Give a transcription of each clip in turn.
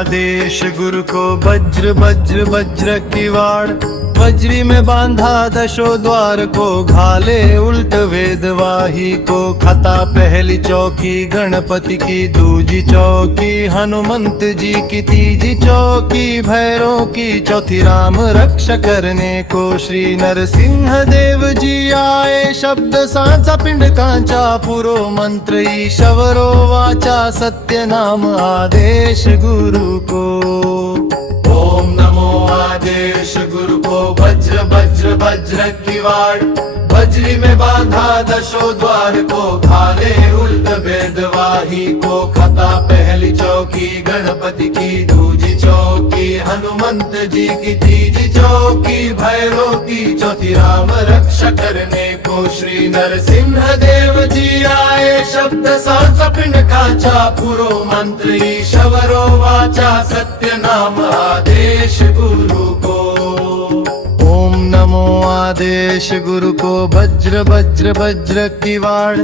आदेश गुरु को वज्र वज्र वज्र की वाड़, वज्री में बांधा दशो द्वार को, घाले उल्ट वेदवाही को। खता पहली चौकी गणपति की, दूजी चौकी हनुमंत जी की, तीजी चौकी भैरों की, चौथी राम रक्षा करने को श्री नरसिंह देव जी आए। शब्द सांचा पिंड कांचा पुरो मंत्र ईश्वरो वाचा, सत्य नाम आदेश गुरु को। ओम नमो आदेश गुरु को वज्र वज्र वज्र की वाड़, वज्री में बांधा दशो द्वार को, घाले उल्ट वेदवाही को। खता पहली चौकी गणपति की, दूजी चौकी हनुमंत जी की, तीजी चौकी भैरव की, चौथी राम रक्षा करने को श्री नरसिंह देव जी आए। शब्द सांचा पिंड कांचा पुरो मंत्र ईश्वरो वाचा, सत्य नाम आदेश गुरु को। ओम नमो आदेश गुरु को वज्र वज्र वज्र की वाड़,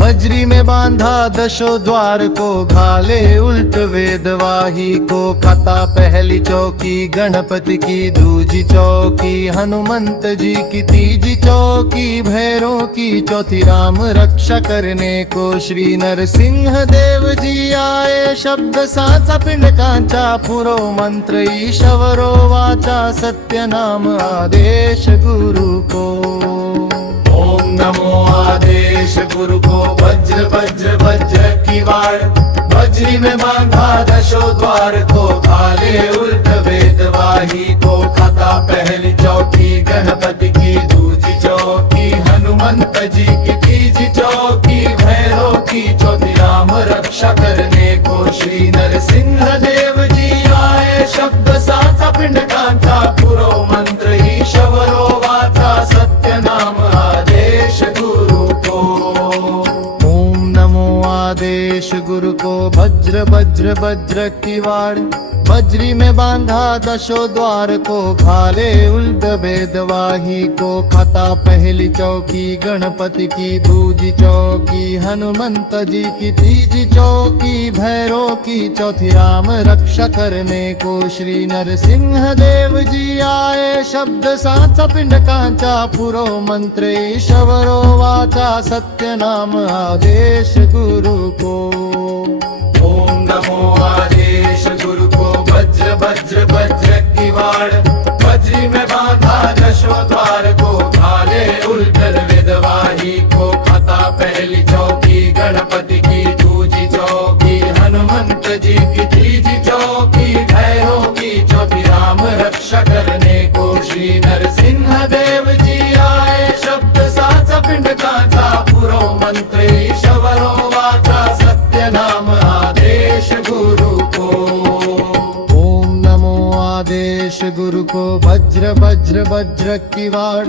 वज्री में बांधा दशो द्वार को, घाले उल्ट वेदवाही को। खता पहली चौकी गणपति की, दूजी चौकी हनुमंत जी की, तीजी चौकी भैरों की, चौथी राम रक्षा करने को श्री नरसिंह देव जी आए। शब्द सांचा पिंड कांचा पुरो मंत्र ईश्वरो वाचा, सत्य नाम आदेश गुरु को। ओम नमो आदेश गुरु को वज्र वज्र वज्र की वाड़, वज्री में बांधा दशो द्वार को, घाले उल्ट वेदवाही को। खता पहली चौकी गणपति की, दूजी चौकी हनुमंत जी की, तीजी चौकी भैरव की, चौथी राम रक्षा करने को श्री नरसिंह देव जी आए। शब्द सांचा पिंड कांचा पुरो मंत्र ईश्वरो वाचा, सत्य नाम आदेश गुरु को। ओम नमो आदेश गुरु को वज्र वज्र वज्र की वाड़, वज्री में बांधा दशो द्वार को, घाले उल्ट वेदवाही को। खता पहली चौकी गणपति की, दूजी चौकी हनुमंत जी की, तीजी चौकी भैरव की, चौथी राम रक्षा करने को श्री नरसिंह देव जी आए। शब्द सांचा पिंड कांचा पुरो मंत्र ईश्वरो वाचा, सत्य नाम आदेश गुरु को। ओम नमो आदेश गुरु को वज्र वज्र वज्र की वाड़, वज्री में बांधा दशो द्वार को, घाले उल्ट वेदवाही को। खता पहली चौकी गणपति की, दूजी चौकी हनुमंत जी की, तीजी चौकी भैरव की, चौथी राम रक्षा करने को श्री नरसिंह देव जी आए। शब्द सांचा पिंड कांचा पुरो मंत्र ईश्वरो वाचा, सत्य नाम आदेश गुरु को। ओम नमो आदेश गुरु को वज्र वज्र वज्र की वाड़,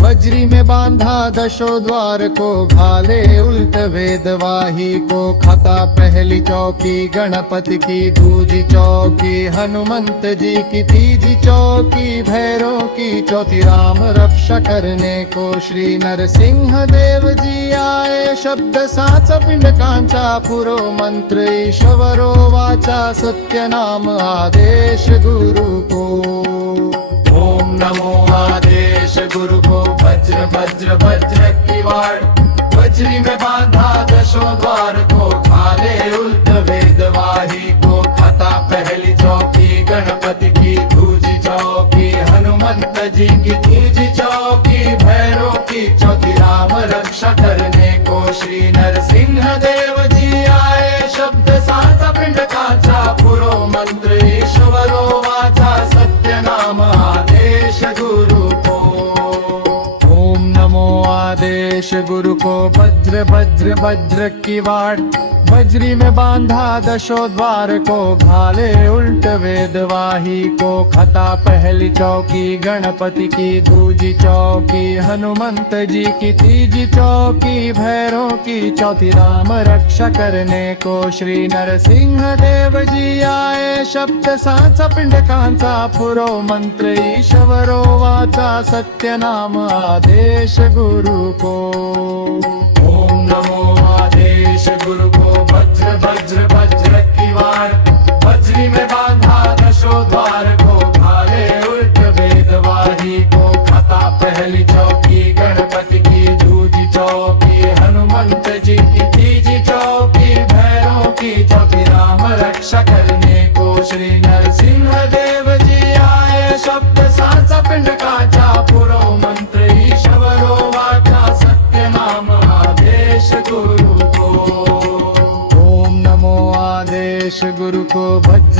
वज्री में बांधा दशो द्वार को, घाले उल्ट वेदवाही को। खता पहली चौकी गणपति की, दूजी चौकी हनुमंत जी की, तीजी चौकी भैरव की, चौथी राम रक्षा करने को श्री नरसिंह देव जी आए। शब्द सांचा पिंड कांचा पुरो मंत्र ईश्वरो वाचा, सत्य नाम आदेश गुरु को। ओम नमो आदेश गुरु को वज्र वज्र वज्र की वाड़, वज्री में बांधा दशो द्वार को, घाले उल्ट वेदवाही को। खता पहली चौकी गणपति की, दूजी चौकी हनुमंत जी की, तीजी चौकी भैरव की, चौथी राम रक्षा करने को श्री नरसिंह देव जी आए। शब्द सांचा पिंड कांचा पुरो मंत्र ईश्वरो वाचा, सत्य नाम आदेश गुरु को। ओम नमो आदेश गुरु को वज्र वज्र वज्र की वाड़, वज्री में बांधा दशो द्वार को, घाले उल्ट वेदवाही को। खता पहली चौकी गणपति की, दूजी चौकी हनुमंत जी की, तीजी चौकी भैरव की, चौथी राम रक्षा करने को श्री नरसिंह देव जी आए। शब्द सांचा पिंड कांचा पुरो मंत्र ईश्वरो वाचा, सत्य नाम आदेश गुरु को। ओम नमो आदेश गुरु को वज्र वज्र वज्र की वाड़, वज्री में बांधा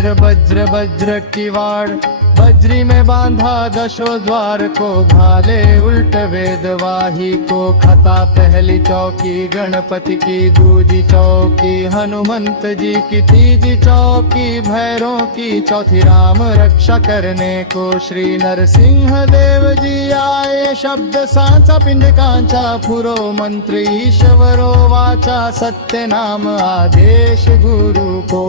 वज्र वज्र वज्र किवाड़, बजरी में बांधा दशो द्वार को, घाले उल्ट वेदवाही को। खता पहली चौकी गणपति की, दूजी चौकी हनुमंत जी की, तीजी चौकी भैरों की, चौथी राम रक्षा करने को श्री नरसिंह देव जी आए। शब्द सांचा पिंड कांचा, पुरो मंत्र ईश्वरो वाचा, सत्य नाम आदेश गुरु को।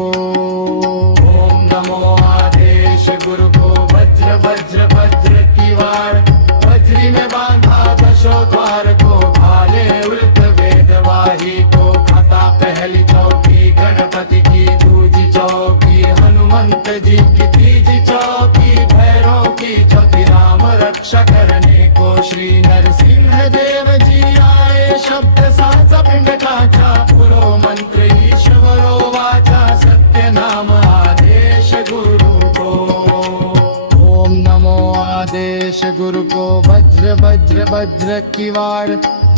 ओम नमो आदेश गुरु को। वज्र वज्र वज्र किवाड़, बजरी में बांधा दशो द्वार को, भाले उल्ट वेदवाही को। खता पहली चौकी गणपति की, दूजी चौकी हनुमंत जी की, तीजी चौकी भैरों की, चौथी राम रक्षा करने को श्री नरसिंह देव जी आए। शब्द सांचा पिंड कांचा, पुरो मंत्र ईश्वरो वाचा, सत्य नाम आदेश गुरु को। ओम नमो आदेश गुरु को। वज्र वज्र वज्र किवाड़,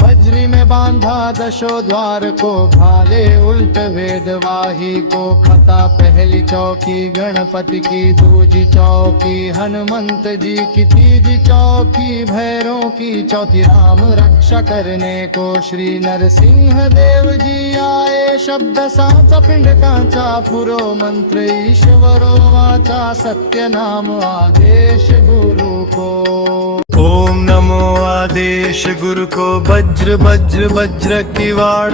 बजरी में बांधा दशो द्वार को, भाले उल्ट वेदवाही को। खता पहली चौकी गणपति की, दूजी चौकी हनुमंत जी की, तीजी चौकी भैरों की, चौथी राम रक्षा करने को श्री नरसिंह देव जी आए। शब्द सांचा पिंड कांचा, पुरो मंत्र ईश्वरो वाचा, सत्य नाम आदेश गुरु को। ओम नमो आदेश गुरु को। वज्र वज्र वज्र किवाड़,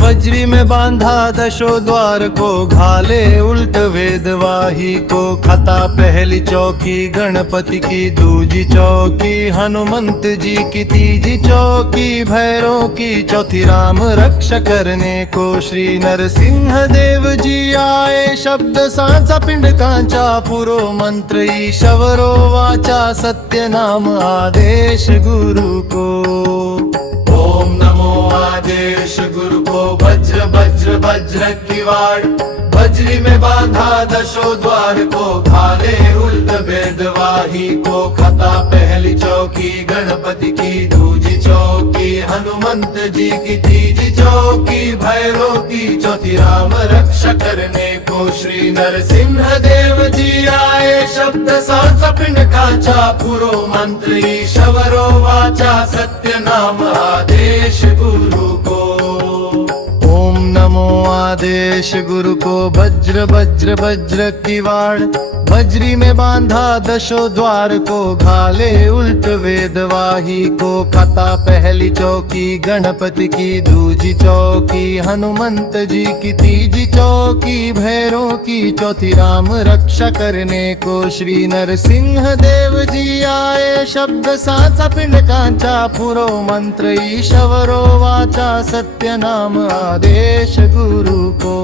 बजरी में बांधा दशो द्वार को, घाले उल्ट वेदवाही को। खता पहली चौकी गणपति की, दूजी चौकी हनुमंत जी की, तीजी चौकी भैरों की, चौथी राम रक्षा करने को श्री नरसिंह देव जी आए। शब्द सांचा पिंड कांचा, पुरो मंत्र ईश्वरो वाचा, सत्य नाम आदेश गुरु को। ओम नमो आदेश गुरु को। वज्र वज्र वज्र किवाड़, बजरी में बांधा दशो द्वार को, घाले उल्ट वेदवाही को। खता पहली चौकी गणपति की, दूजी चौकी हनुमंत जी की, तीजी चौकी भैरों की, चौथी राम रक्षा करने को श्री नरसिंह देव जी आए। शब्द सांचा पिंड कांचा, पुरो मंत्र ईश्वरो वाचा, सत्य नाम आदेश गुरु को। ओम नमो आदेश गुरु को। वज्र वज्र वज्र किवाड़, बजरी में बांधा दशो द्वार को, घाले उल्ट वेदवाही को। खता पहली चौकी गणपति की, दूजी चौकी हनुमंत जी की, तीजी चौकी भैरों की, चौथी राम रक्षा करने को श्री नरसिंह देव जी आए। शब्द सांचा पिंड कांचा, पुरो मंत्र ईश्वरो वाचा, सत्य नाम आदेश गुरु को।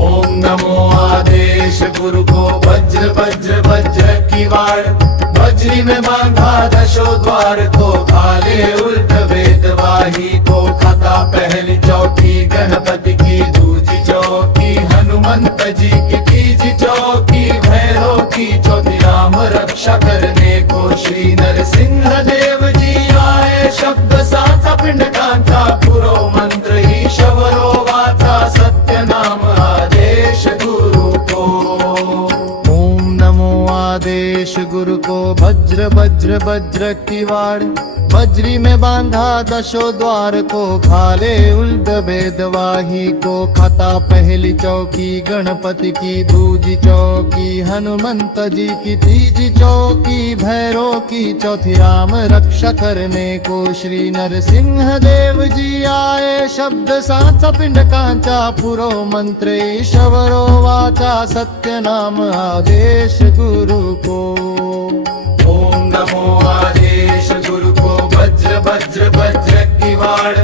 ओम नमो आदेश गुरु को। वज्र वज्र वज्र किवाड़, बजरी में बांधा दशो द्वार को, घाले उल्ट वेदवाही को। खता पहली चौकी गणपति की, दूजी चौकी हनुमंत जी की, तीजी चौकी भैरों की, चौथी राम रक्षा करने को श्री नरसिंह देव जी आए। शब्द सांचा पिंड कांचा, पुरो मंत्र ईश्वरो वाचा, सत्य नाम आदेश गुरु को। ओम नमो आदेश गुरु को। वज्र वज्र वज्र किवाड़, बजरी में बांधा दशो द्वार को, घाले उल्ट वेदवाही को। खता पहली चौकी गणपति की, दूजी चौकी हनुमंत जी की, तीजी चौकी भैरों की, चौथी राम रक्षा करने को श्री नरसिंह देव जी आए। शब्द सांचा पिंड कांचा, पुरो मंत्र ईश्वरो वाचा, सत्य नाम आदेश गुरु को। ओम नमो आदेश गुरु को। वज्र वज्र वज्र किवाड़,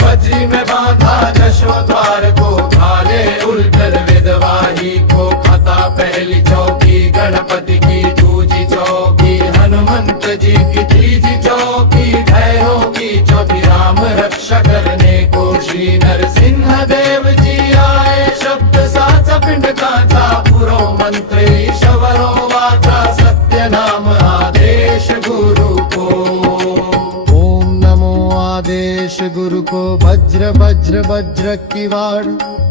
बजरी में बांधा दशो द्वार को, घाले उल्ट वेदवाही को। खता पहली चौकी गणपति की, दूजी चौकी हनुमंत जी की, तीजी चौकी भैरों की, चौथी राम रक्षा करने को श्री नरसिंह देव जी आए। शब्द सांचा पिंड कांचा, पुरो मंत्र ईश्वरो वाचा, सत्य नाम आदेश गुरु को। ओम नमो आदेश गुरु को। वज्र वज्र वज्र किवाड़,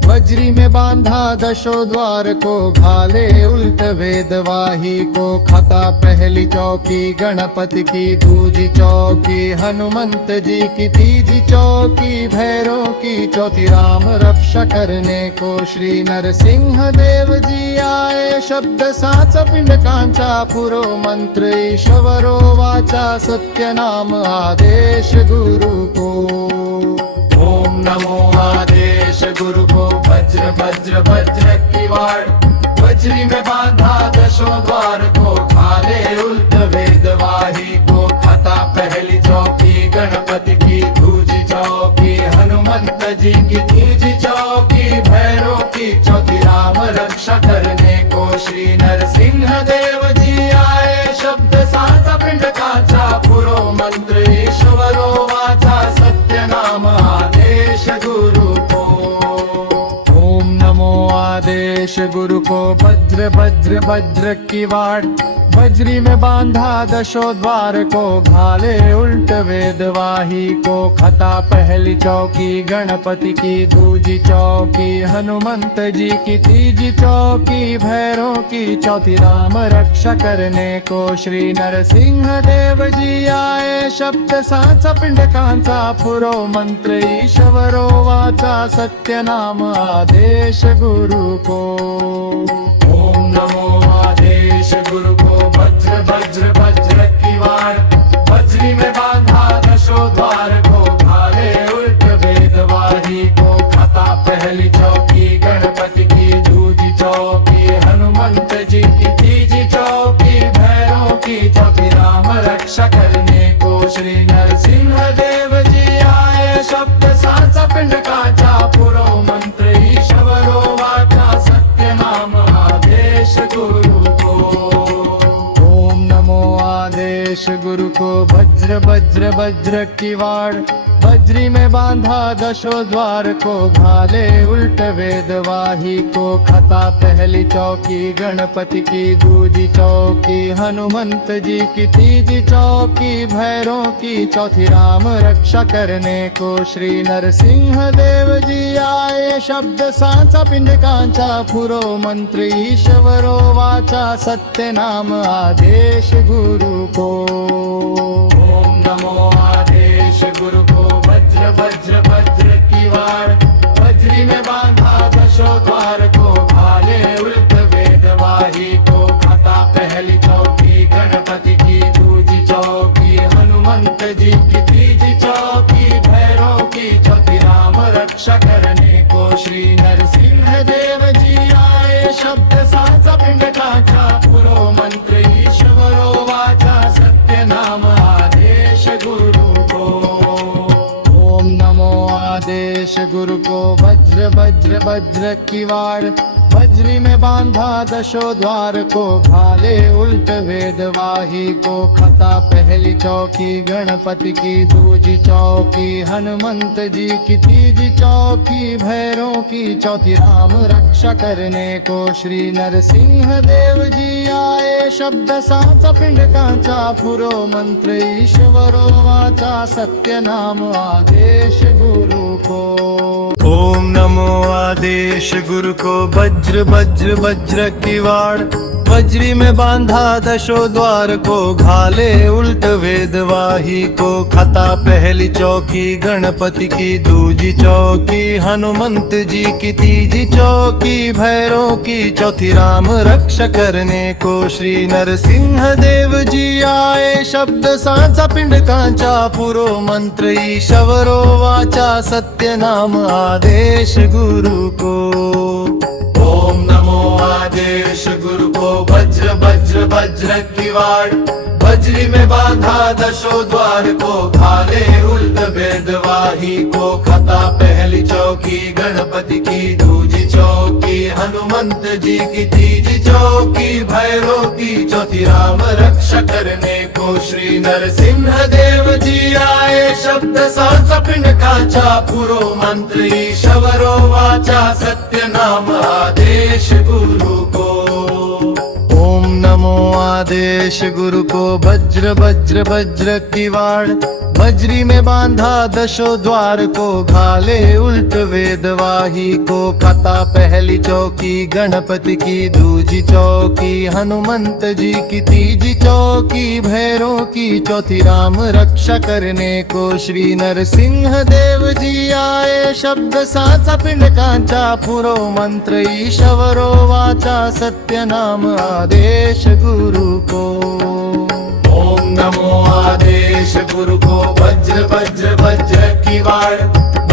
बजरी में बांधा दशो द्वार को, घाले उल्ट वेदवाही को। खाता पहली चौकी गणपति की, दूजी चौकी हनुमंत जी की, तीजी चौकी भैरव की, चौथी राम रक्षा करने को श्री नरसिंह देव जी आए। शब्द साच पिंडकांचा पुरो मंत्र, ईश्वरो वाचा सत्य नाम आदेश गुरु को। ओम नमो आदेश गुरु को। वज्र वज्र वज्र की वाड़, बजरी में बांधा दशो द्वार को, घाले उल्ट वेदवाही को। खाता पहली चौकी गणपति की, दूजी चौकी हनुमंत जी की, तीजी चौकी भैरव की, चौथी राम रक्षा करने को श्री नरसिंह देव जी आए। शब्द साचा पिंडकाचा पुरो मंत्र, ईश्वरो वाचा सत्य नाम आदेश गुरु को। ओम नमो आदेश गुरु को। वज्र वज्र वज्र की वाड़, बजरी में बांधा दशो द्वार को, घाले उल्ट वेदवाही को। खाता पहली चौकी गणपति की, दूजी चौकी हनुमंत जी की, तीजी चौकी भैरव की, चौथी राम रक्षा करने को श्री नरसिंह देव जी आए। शब्द साचा पिंडकांचा पुरो मंत्र, ईश्वरो वाचा सत्य नाम आदेश गुरु को। ओम नमो आदेश गुरु को। वज्र वज्र वज्र की वाड़, बजरी में बांधा दशो द्वार को, घाले उल्ट वेदवाही को। खाता पहली चौकी गणपति की, दूजी चौकी हनुमंत जी की, तीजी चौकी भैरव की, चौथी राम रक्षा करने को श्री नरसिंह देव जी आए। शब्द साचा पिंडकाचा पुरो मंत्र, ईश्वरो वाचा सत्य नाम आदेश गुरु को। ओम नमो आदेश गुरु को। वज्र वज्र वज्र की वाड़, बजरी में बांधा दशो द्वार को, घाले उल्ट वेदवाही को। खाता पहली चौकी गणपति की, दूजी चौकी हनुमंत जी की, तीजी चौकी भैरव की, चौथी राम रक्षा करने को श्री नरसिंह देव जी आए। शब्द साचा पिंडकांचा पुरो मंत्र, ईश्वरो वाचा सत्य नाम आदेश गुरु को। ओम नमो आदेश गुरु को। वज्र वज्र वज्र की वाड़, बजरी में बांधा दशो द्वार को, घाले उल्ट वेदवाही को। खाता पहली चौकी गणपति की, दूजी चौकी हनुमंत जी की, तीजी चौकी भैरव की, चौथी राम रक्षा करने को श्री नरसिंह देव जी आए। शब्द साचा पिंडकाचा पुरो मंत्र, ईश्वरो वाचा सत्य नाम आदेश गुरु को। ओम नमो आदेश गुरु को। वज्र वज्र वज्र की वाड़, बजरी में बांधा दशो द्वार को, घाले उल्ट वेदवाही को। खाता पहली चौकी गणपति की, दूजी चौकी हनुमंत जी की, तीजी चौकी भैरव की, चौथी राम रक्षा करने को श्री नरसिंह देव जी आए। शब्द साचा पिंडकांचा पुरो मंत्र, ईश्वरो वाचा सत्य नाम आदेश गुरु को। ओम नमो आदेश गुरु को। वज्र वज्र वज्र की वाड़, बजरी में बांधा दशो द्वार को, घाले उल्ट वेदवाही को। खाता पहली चौकी गणपति की, दूजी चौकी हनुमंत जी की, तीजी चौकी भैरव की, चौथी राम रक्षा करने को श्री नरसिंह देव जी आए। शब्द साचा पिंडकांचा पुरो मंत्र, ईश्वरो वाचा सत्य नाम आदेश गुरु को। ओम नमो आदेश गुरु को। वज्र वज्र वज्र की वाड़, बजरी में बांधा दशो द्वार को, घाले उल्ट वेदवाही को। खाता पहली चौकी गणपति की, दूजी चौकी हनुमंत जी की, तीजी चौकी भैरव की, चौथी राम रक्षा करने को श्री नरसिंह देव जी आए। शब्द साचा पिंडकाचा पुरो मंत्र, ईश्वरो वाचा सत्य नाम आदेश गुरु को। ओम नमो आदेश गुरु को वज्र वज्र वज्र की वाड़, वज्री में बांधा दशो द्वार को, घाले उल्ट वेदवाही को। कथा पहली चौकी गणपति की, दूजी चौकी हनुमंत जी की, तीजी चौकी भैरों की, चौथी राम रक्षा करने को श्री नरसिंह देव जी आए। शब्द साचा पिंड कांचा पुरो मंत्र ईश्वरो वाचा, सत्य नाम आदेश गुरु को। ओम नमो आदेश गुरु को वज्र वज्र वज्र की वाड़,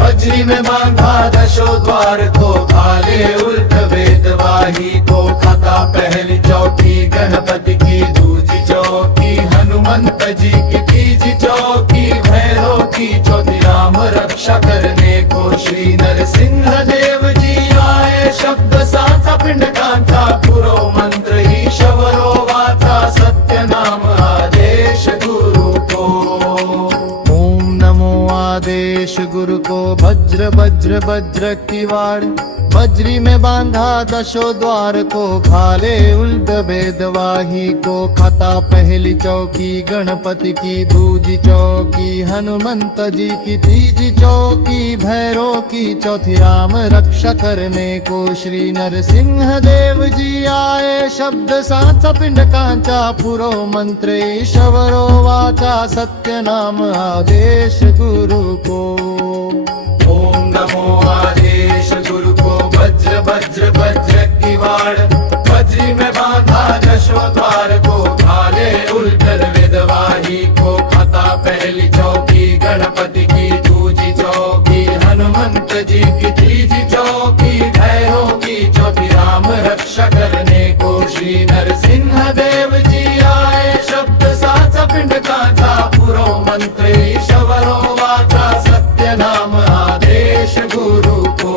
वज्री में बांधा दशो द्वार को, घाले उल्ट वेदवाही को। कथा पहली चौकी गणपति की, दूजी चौकी हनुमंत जी की, तीजी चौकी भैरव की, चौथी राम रक्षा करने को श्री नरसिंह देव जी आए। शब्द साचा पिंड कांचा पुरो मंत्र ईश्वरो वाचा, सत्य नाम आदेश गुरु को। ओम नमो आदेश गुरु को वज्र वज्र वज्र की वाड़, वज्री में बांधा दशो द्वार को, घाले उल्ट वेदवाही को। कथा पहली चौकी गणपति की, दूजी चौकी हनुमंत जी की, तीजी चौकी भैरव की, चौथी राम रक्षा करने को श्री नरसिंह देव जी आए। शब्द साचा पिंड कांचा पुरो मंत्र ईश्वरो वाचा, सत्य नाम आदेश गुरु को। ओम नमो आदेश गुरु को वज्र वज्र वज्र की वाड़, वज्री में बांधा दशो द्वार को, घाले उल्ट वेदवाही को। कथा पहली चौकी गणपति की, दूजी चौकी हनुमंत जी की, तीजी चौकी भैरव की, चौथी राम रक्षा करने को श्री नरसिंह देव जी आए। शब्द साचा पिंड कांचा पुरो मंत्र ईश्वरो वाचा, सत्य नाम आदेश गुरु को।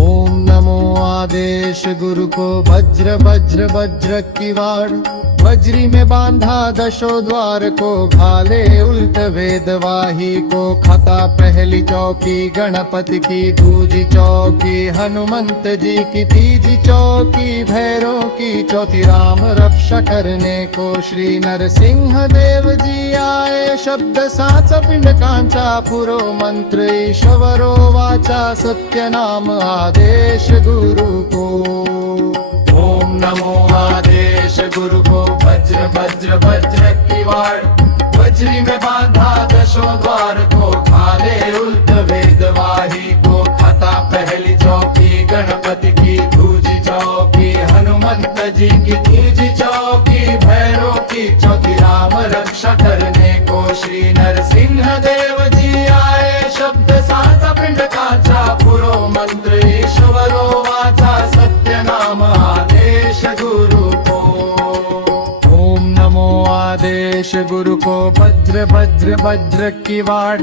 ओम नमो आदेश गुरु को वज्र वज्र वज्र की वाड़, वज्री में बांधा दशो द्वार को, घाले उल्ट वेदवाही को। कथा पहली चौकी गणपति की, दूजी चौकी हनुमंत जी की, तीजी चौकी भैरव की, चौथी राम रक्षा करने को श्री नरसिंह देव जी आए। शब्द साचा पिंड कांचा पुरो मंत्र ईश्वरो वाचा, सत्य नाम आदेश गुरु को। ओम नमो आदेश गुरु को वज्र वज्र वज्र की वाड़, वज्री में बांधा दशो द्वार को, घाले उल्ट वेदवाही को। कथा पहली चौकी गणपति की, दूजी चौकी हनुमंत जी की, तीजी चौकी भैरव की, चौथी राम रक्षा करने को श्री नरसिंह देव जी आए। शब्द साचा पिंड कांचा पुरो मंत्र ईश्वरो वाचा, सत्य नाम आदेश गुरु को। ओम नमो आदेश गुरु को वज्र वज्र वज्र की वाड़,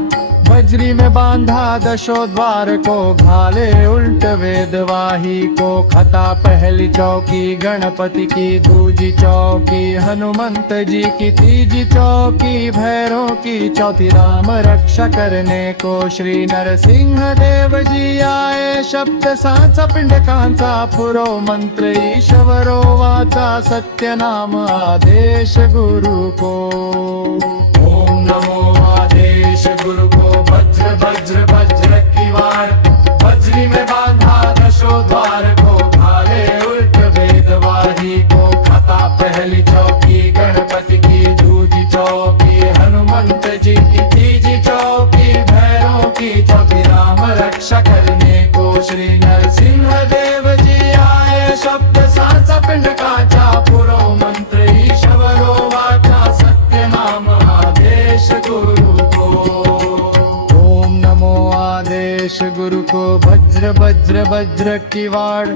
वज्री में बांधा दशो द्वार को, घाले उल्ट वेदवाही को। कथा पहली चौकी गणपति की, दूजी चौकी हनुमंत जी की, तीजी चौकी भैरव की, चौथी राम रक्षा करने को श्री नरसिंह देव जी आए। शब्द साचा पिंड कांचा पुरो मंत्र ईश्वरो वाचा, सत्य नाम आदेश गुरु को। ओम नमो आदेश गुरु को वज्र वज्र वज्र की वाड़, वज्री में बांधा दशो द्वार को, घाले उल्ट वेदवाही को। कथा पहली चौकी गणपति की, दूजी चौकी हनुमंत जी की, तीजी चौकी भैरव की, चौथी राम रक्षा करने को श्री नरसिंह देव जी आए। शब्द साचा पिंड कांचा पुरो मंत्र ईश्वरो वाचा, सत्य नाम आदेश गुरु को। ओम नमो आदेश गुरु को वज्र वज्र वज्र की वाड़,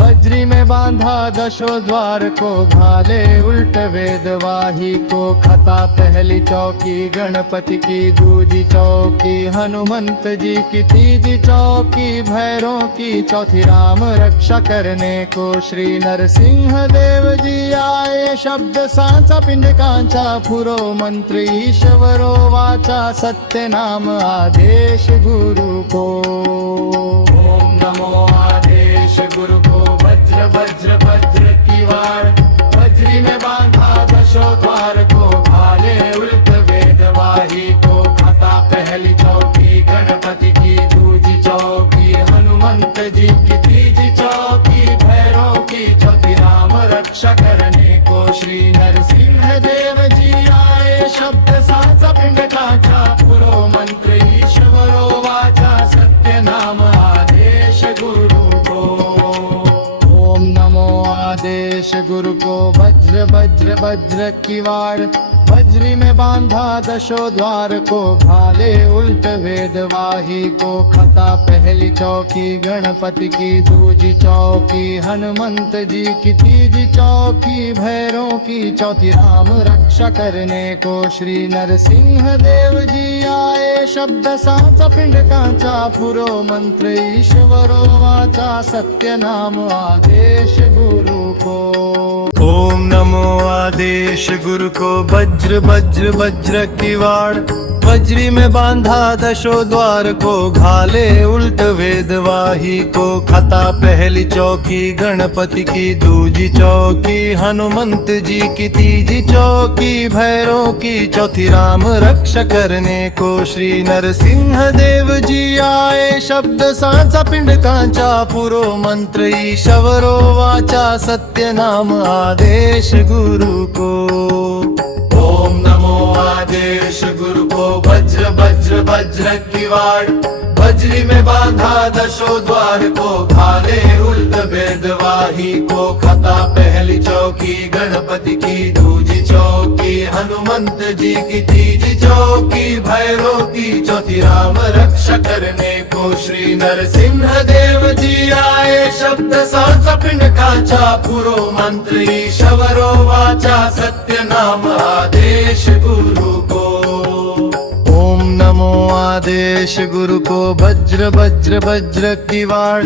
वज्री में बांधा दशो द्वार को, घाले उल्ट वेदवाही को। कथा पहली चौकी गणपति की, दूजी चौकी हनुमंत जी की, तीजी चौकी भैरव की, चौथी राम रक्षा करने को श्री नरसिंह देव जी आए। शब्द साचा पिंड कांचा पुरो मंत्र ईश्वरो वाचा, सत्य नाम आदेश गुरु को। ओम नमो आदेश गुरु को वज्र वज्र वज्र की वाड़, गुरु को वज्र वज्र वज्र की वाड़, वज्री में बांधा दशो द्वार को, घाले उल्ट वेद वाही को। खता पहली चौकी गणपति की, दूजी चौकी हनुमंत जी की, तीजी चौकी भैरों की, चौथी राम रक्षा करने को श्री नरसिंह देव जी आए। शब्द साचा पिंड कांचा, पुरो मंत्र ईश्वरो वाचा, सत्य नाम आदेश गुरु को। ओम नमो आदेश गुरु को, वज्र वज्र वज्र की वाड़, वज्री में बांधा दशो द्वार को, घाले उल्ट वेद वाही को। खता पहली चौकी गणपति की, दूजी चौकी हनुमंत जी की, तीजी चौकी भैरों की, चौथी राम रक्षा करने को श्री नरसिंह देव जी आए। शब्द सांचा पिंड कांचा, पुरो मंत्र ईश्वरो वाचा, सत्य नाम आदेश गुरु को। ओम नमो आदेश गुरु को, वज्र वज्र वज्र की वाड़, वज्री में बांधा दशो द्वार को, घाले उल्ट वेद वाही को। खता पहली चौकी गणपति की, दूजी चौकी हनुमंत जी की, तीजी चौकी भैरों की, चौथी राम रक्षा करने को श्री नरसिंह देव जी आए। शब्द सांचा पिंड कांचा, पुरो मंत्र ईश्वरो वाचा, सत्य नाम आदेश गुरु को। ओम नमो आदेश गुरु को, वज्र वज्र वज्र की वाड़,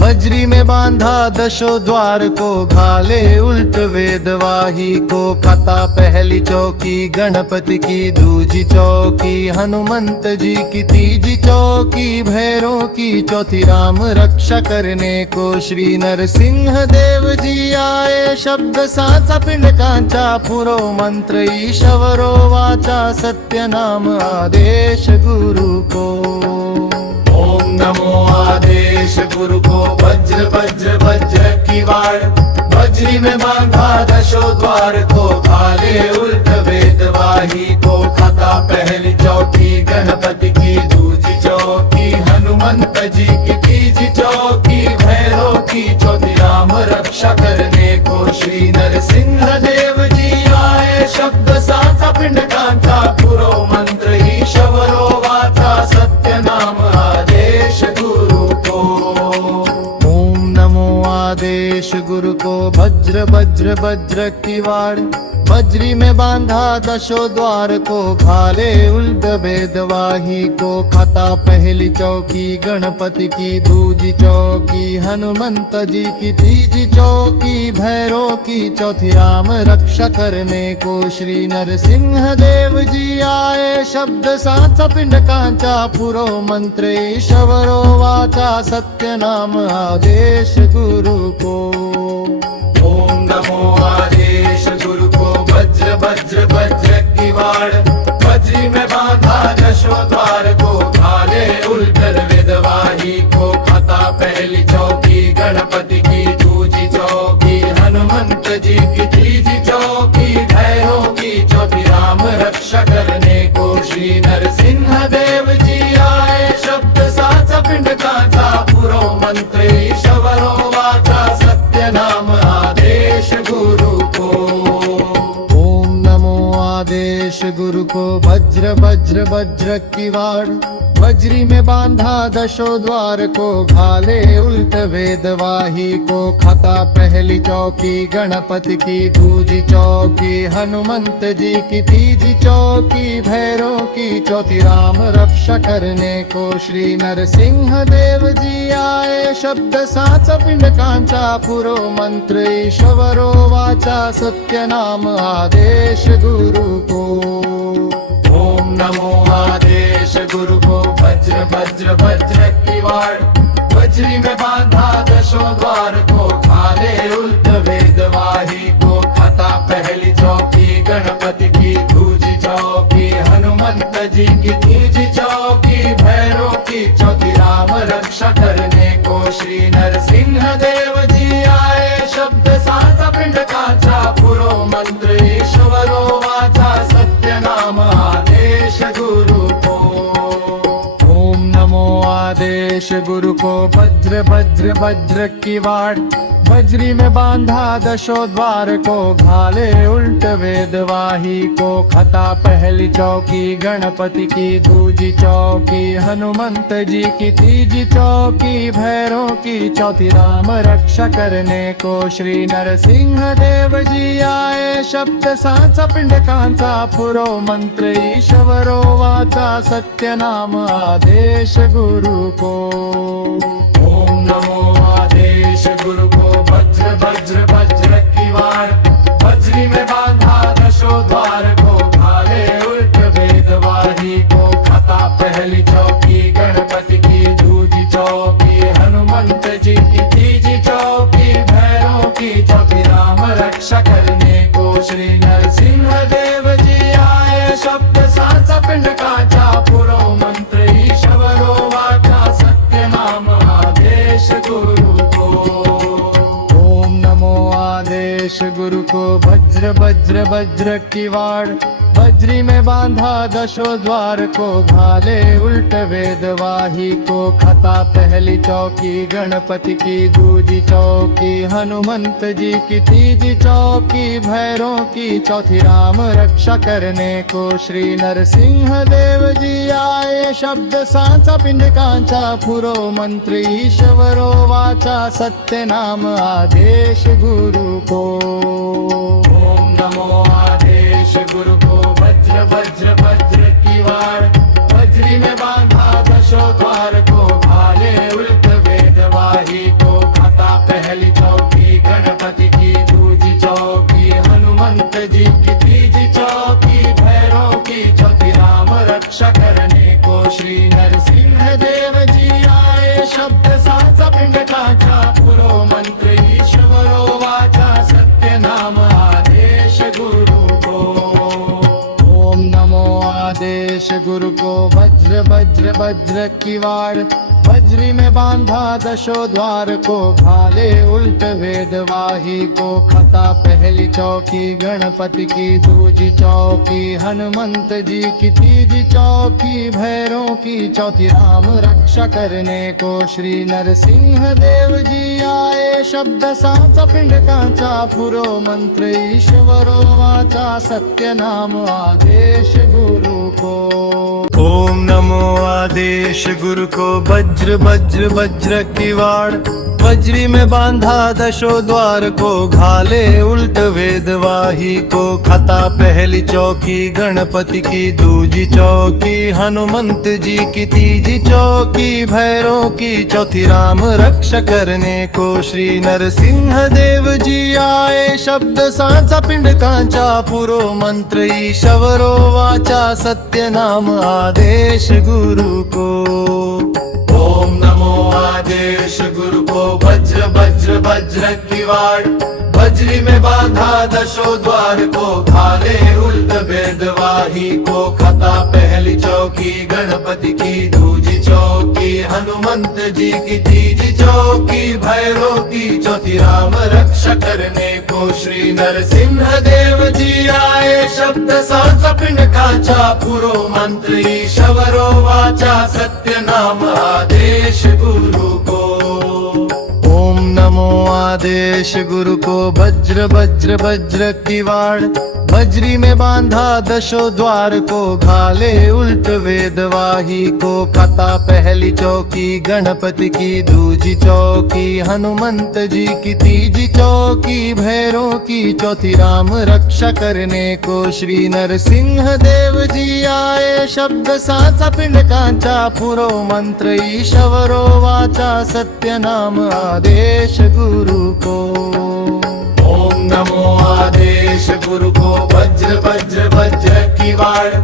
वज्री में बांधा दशो द्वार को, घाले उल्ट वेद वाही को। खता पहली चौकी गणपति की, दूजी चौकी हनुमंत जी की, तीजी चौकी भैरों की, चौथी राम रक्षा करने को श्री नरसिंह देव जी आए। शब्द सांचा पिंड कांचा, पुरो मंत्र ईश्वरो वाचा, सत्य नाम आदेश गुरु को। ओम नमो आदेश गुरु को, वज्र वज्र वज्र की वाड़, वज्री में बांधा दशो द्वार को, घाले उल्ट वेद वाही को। खता पहली चौकी गणपति की, दूजी चौकी हनुमंत जी की, तीजी चौकी भैरों की, चौथी राम रक्षा करने को श्री नरसिंह देव जी आए। शब्द सांचा पिंड कांचा, पुरो मंत्र ईश्वरो वाचा, सत्य नाम आदेश गुरु को। ओम नमो आदेश गुरु को, वज्र वज्र वज्र की वाड़, वज्री में बांधा दशो द्वार को, घाले उल्ट वेद वाही को। खता पहली चौकी गणपति की, दूजी चौकी हनुमंत जी की, तीजी चौकी भैरों की, चौथी राम रक्षा करने को श्री नरसिंह देव जी आए। शब्द सांचा पिंड कांचा, पुरो मंत्र ईश्वरो वाचा, सत्य नाम आदेश गुरु को। ओम नमो आदेश गुरु को, वज्र वज्र वज्र की वाड़, वज्री में बांधा दशो द्वार को, घाले उल्ट वेद वाही को। खता पहली चौकी गणपति की, दूजी चौकी हनुमंत जी की, तीजी चौकी भैरों की, चौथी राम रक्षा करने को श्री नरसिंह देव जी आए। शब्द सांचा पिंड कांचा, पुरो मंत्र ईश्वरो वाचा, सत्य नाम आदेश गुरु को। ओम नमो आदेश गुरु को, वज्र वज्र वज्र की वाड़, वज्री में बांधा दशो द्वार को, घाले उल्ट वेद वाही को। खता पहली चौकी गणपति की, दूजी चौकी हनुमंत जी की, तीजी चौकी भैरों की, चौथी राम रक्षा करने को श्री नरसिंह देव जी आए। शब्द सांचा पिंड कांचा, पुरो मंत्र ईश्वरो वाचा, सत्य नाम आदेश गुरु को। ओम नमो आदेश गुरु को, वज्र वज्र वज्र की वाड़, वज्री में बांधा दशो द्वार को, घाले उल्ट वेद वाही को। खता पहली चौकी गणपति की, दूजी चौकी हनुमंत जी की, तीजी चौकी भैरों की, चौथी राम रक्षा करने को श्री नरसिंह देव जी आए। शब्द सांचा पिंड कांचा, पुरो मंत्र ईश्वरो वाचा, सत्य नाम आदेश गुरु को। ओम नमो आदेश गुरु को, वज्र वज्र वज्र की वाड़, बजरी में बांधा दशो द्वार को, घाले उल्ट वेदवाही को। खता पहली चौकी गणपति की, दूजी चौकी हनुमंत जी की, तीजी चौकी भैरों की, चौथी राम रक्षा करने को श्री नरसिंह देव जी आए। शब्द सांचा पिंडकांचा पुरो मंत्र ईश्वरो वाचा, सत्य नाम आदेश गुरु को। ओम नमो आदेश गुरु को। वज्र वज्र वज्र की वार, वज्री में बांधा दशो द्वार को, घाले उल्ट वेदवाही को। खता पहली चौकी गणपति की, दूजी चौकी हनुमंत जी की, तीजी चौकी भैरों की, चौथी राम रक्षा करने को श्री नरसिंह देव जी आए। शब्द सांचा पिंड काचा पुरो मंत्र ईश्वरो वाचा, सत्य नाम आदेश गुरु को। ओम नमो आदेश गुरु को। वज्र वज्र वज्र की वाड़, बजरी में बांधा दशो द्वार को, घाले उल्ट वेदवाही को। खता पहली चौकी गणपति की, दूजी चौकी हनुमंत जी की, तीजी चौकी भैरों की, चौथी राम रक्षा करने को श्री नरसिंह देव जी आए। शब्द सांचा पिंड कांचा पुरो मंत्र ईश्वरो वाचा, सत्य नाम आदेश गुरु को। ओम नमो आदेश गुरु को। वज्र वज्र वज्र की वार, वज्री में बांधा दशो द्वार को, घाले उल्ट वेदवाही को। खता पहली चौकी गणपति की, दूजी चौकी हनुमंत जी की, तीजी चौकी भैरों की, चौथी राम रक्षा करने को श्री नरसिंह देव जी आए। शब्द सांचा पिंड काचा पुरो मंत्र ईश्वरो वाचा, सत्य नाम आदेश गुरु को। ओम नमो आदेश गुरु को। वज्र वज्र वज्र की वार, बजरी में बांधा दशो द्वार को, घाले उल्ट वेदवाही को। खता पहली चौकी गणपति की, दूजी चौकी हनुमंत जी की, तीजी चौकी भैरों की, चौथी राम रक्षा करने को श्री नरसिंह देव जी आए। शब्द सांचा पिंड कांचा पुरो मंत्र ईश्वरो वाचा, सत्य नाम आदेश गुरु को। ओम नमो आदेश गुरु को। वज्र वज्र वज्र की वाड़, बजरी में बांधा दशो द्वार को, घाले उल्ट वेदवाही को। खता पहली चौकी गणपति की, दूजी चौकी हनुमंत जी की, तीजी चौकी भैरों की, चौथी राम रक्षा करने को श्री नरसिंह देव जी आए। शब्द सांचा पिंड कांचा पुरो मंत्र ईश्वरो वाचा, सत्य नाम आदेश गुरु को। ओम नमो आदेश गुरु को। वज्र वज्र वज्र की वाड़, बजरी में बांधा दशो द्वार को, घाले उल्ट वेदवाही को। खता पहली चौकी गणपति की, दूजी चौकी हनुमंत जी की, तीजी चौकी भैरों की, चौथी राम रक्षा करने को श्री नरसिंह देव जी आए। शब्द सांचा पिंड काचा पुरो मंत्र ईश्वरो वाचा, सत्य नाम आदेश गुरु को। ओम नमो आदेश गुरु को। वज्र वज्र वज्र की वाड़, बजरी में बांधा दशो द्वार को, घाले उल्ट वेदवाही को। खता पहली चौकी गणपति की, दूजी चौकी हनुमंत जी की, तीजी चौकी भैरों की, चौथी राम रक्षा करने को श्री नरसिंह देव जी आए। शब्द सांचा पिंड कांचा पुरो मंत्र ईश्वरो वाचा, सत्य नाम आदेश गुरु को। ओम नमो आदेश गुरु को। वज्र वज्र वज्र की वाड़,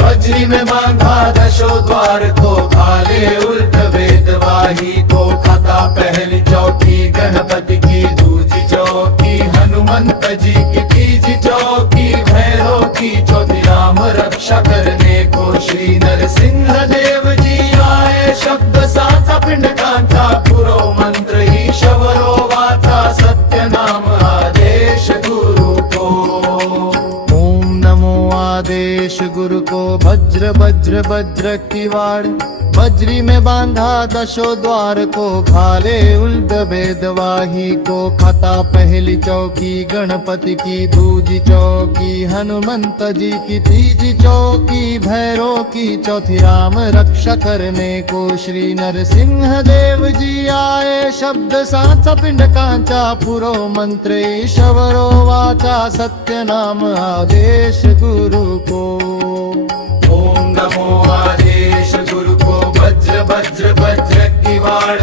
बजरी में बांधा दशो द्वार को, घाले उल्ट वेदवाही को। खता पहली चौकी गणपति की, दूजी चौकी हनुमंत जी की, तीजी चौकी भैरों की, चौथी राम रक्षा करने को श्री नरसिंह देव जी आए। शब्द सांचा पिंड कांचा पुरो मंत्र ईश्वरो वाचा, सत्य नाम आदेश गुरु को। ओम नमो आदेश गुरु को। वज्र वज्र वज्र की वाड़, बजरी में बांधा दशो द्वार को, घाले उल्ट वेदवाही को। खाता पहली चौकी गणपति की, दूजी चौकी हनुमंत जी की, तीजी चौकी भैरव की, चौथी राम रक्षा करने को श्री नरसिंह देव जी आए। शब्द साचा पिंड कांचा पुरो मंत्र ईश्वरो वाचा, सत्य नाम आदेश गुरु को। ओम नमो आदेश गुरु को। वज्र वज्र वज्र की वाड़,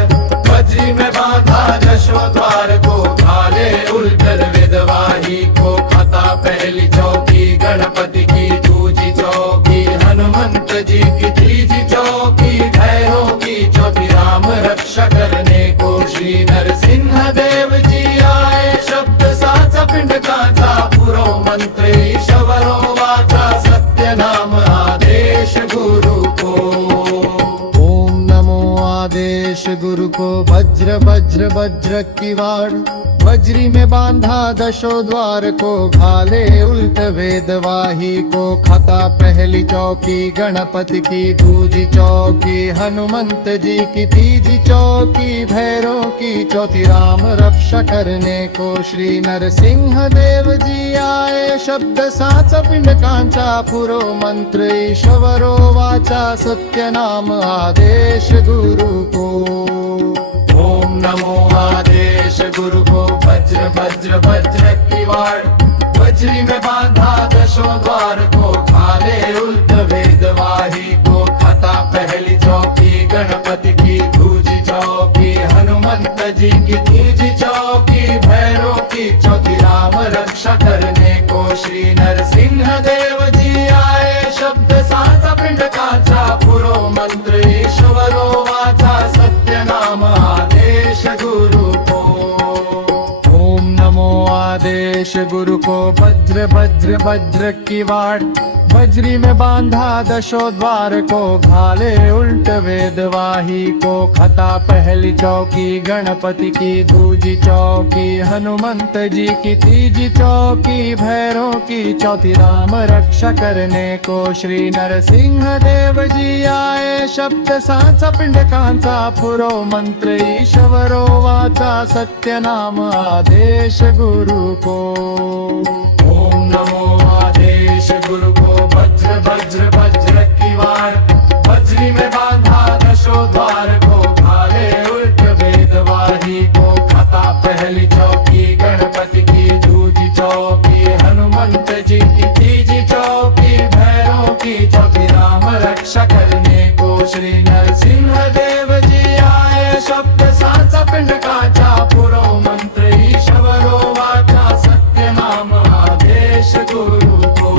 वज्री में बांधा दशो द्वार को, घाले उल्ट वेदवाही को। खाता पहली चौकी गणपति की, दूजी चौकी हनुमंत जी की, तीजी चौकी भैरव की, चौथी राम रक्षा करने को श्री नरसिंह देव जी आए। शब्द साचा पिंड कांचा पुरो मंत्र ईश्वरो वाचा, सत्य नाम आदेश गुरु को। ओम नमो आदेश गुरु को। वज्र वज्र वज्र की वाड़, वज्री में बांधा दशो द्वार को, घाले उल्ट वेदवाही को। खाता पहली चौकी गणपति की, दूजी चौकी हनुमंत जी की, तीजी चौकी भैरव की, चौथी राम रक्षा करने को श्री नरसिंह देव जी आए। शब्द साचा पिंड कांचा पुरो मंत्र ईश्वरो वाचा, सत्य नाम आदेश गुरु को। ओम नमो आदेश गुरु को। वज्र वज्र वज्र की वाड़, वज्री में बांधा दशो द्वार को, घाले उल्ट वेदवाही को। खाता पहली चौकी गणपति की, दूजी चौकी हनुमंत जी की, तीजी चौकी भैरव की, चौथी राम रक्षा करने को श्री नरसिंह देव जी आए। शब्द साचा पिंड कांचा पुरो मंत्र ईश्वरो वाचा, सत्य नाम आदेश गुरु को। ओम नमो आदेश गुरु को। वज्र वज्र वज्र की वाड़, वज्री में बांधा दशो द्वार को, घाले उल्ट वेदवाही को। खाता पहली चौकी गणपति की, दूजी चौकी हनुमंत जी की, तीजी चौकी भैरव की, चौथी राम रक्षा करने को श्री नरसिंह देव जी आए। शब्द साचा पिंड कांचा पुरो मंत्र ईश्वरो वाचा, सत्य नाम आदेश गुरु को। ओम नमो आदेश गुरु को। वज्र वज्र वज्र की वाड़, वज्री में बांधा दशो द्वार को, घाले उल्ट वेदवाही को। खाता पहली चौकी गणपति की, दूजी चौकी हनुमंत जी की, तीजी चौकी भैरव की, चौथी राम रक्षा करने को श्री नरसिंह देव जी आए। शब्द साचा पिंड कांचा पुरो मंत्र ईश्वरो वाचा, सत्य नाम आदेश गुरु को।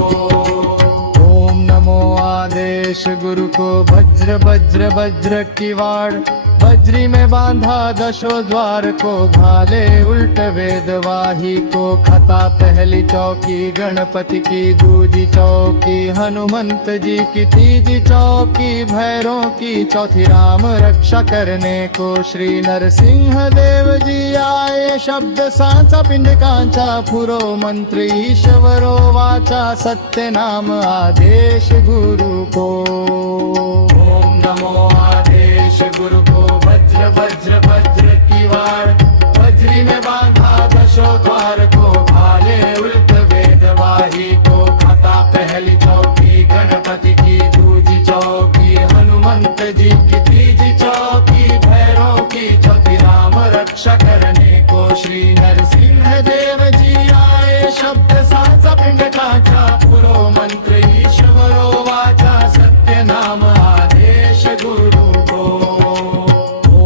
ओम नमो आदेश गुरु को। वज्र वज्र वज्र की वाड़, वज्री में बांधा दशो द्वार को, घाले उल्ट वेदवाही को। खाता पहली चौकी गणपति की, दूजी चौकी हनुमंत जी की, तीजी चौकी भैरव की, चौथी राम रक्षा करने को श्री नरसिंह देव जी आए। शब्द साचा पिंड कांचा पुरो मंत्र ईश्वरो वाचा, सत्य नाम आदेश गुरु को। ओम नमो आदेश गुरु को। वज्र वज्र वज्र की वाड़, वज्री में बांधा दशो द्वार को, घाले उल्ट वेदवाही को। खाता पहली चौकी गणपति की, दूजी चौकी हनुमंत जी की, तीजी चौकी भैरव की, चौथी राम रक्षा करने को श्री नरसिंह देव जी आए। शब्द साचा पिंड कांचा पुरो मंत्र ईश्वरो वाचा, सत्य नाम आदेश गुरु को।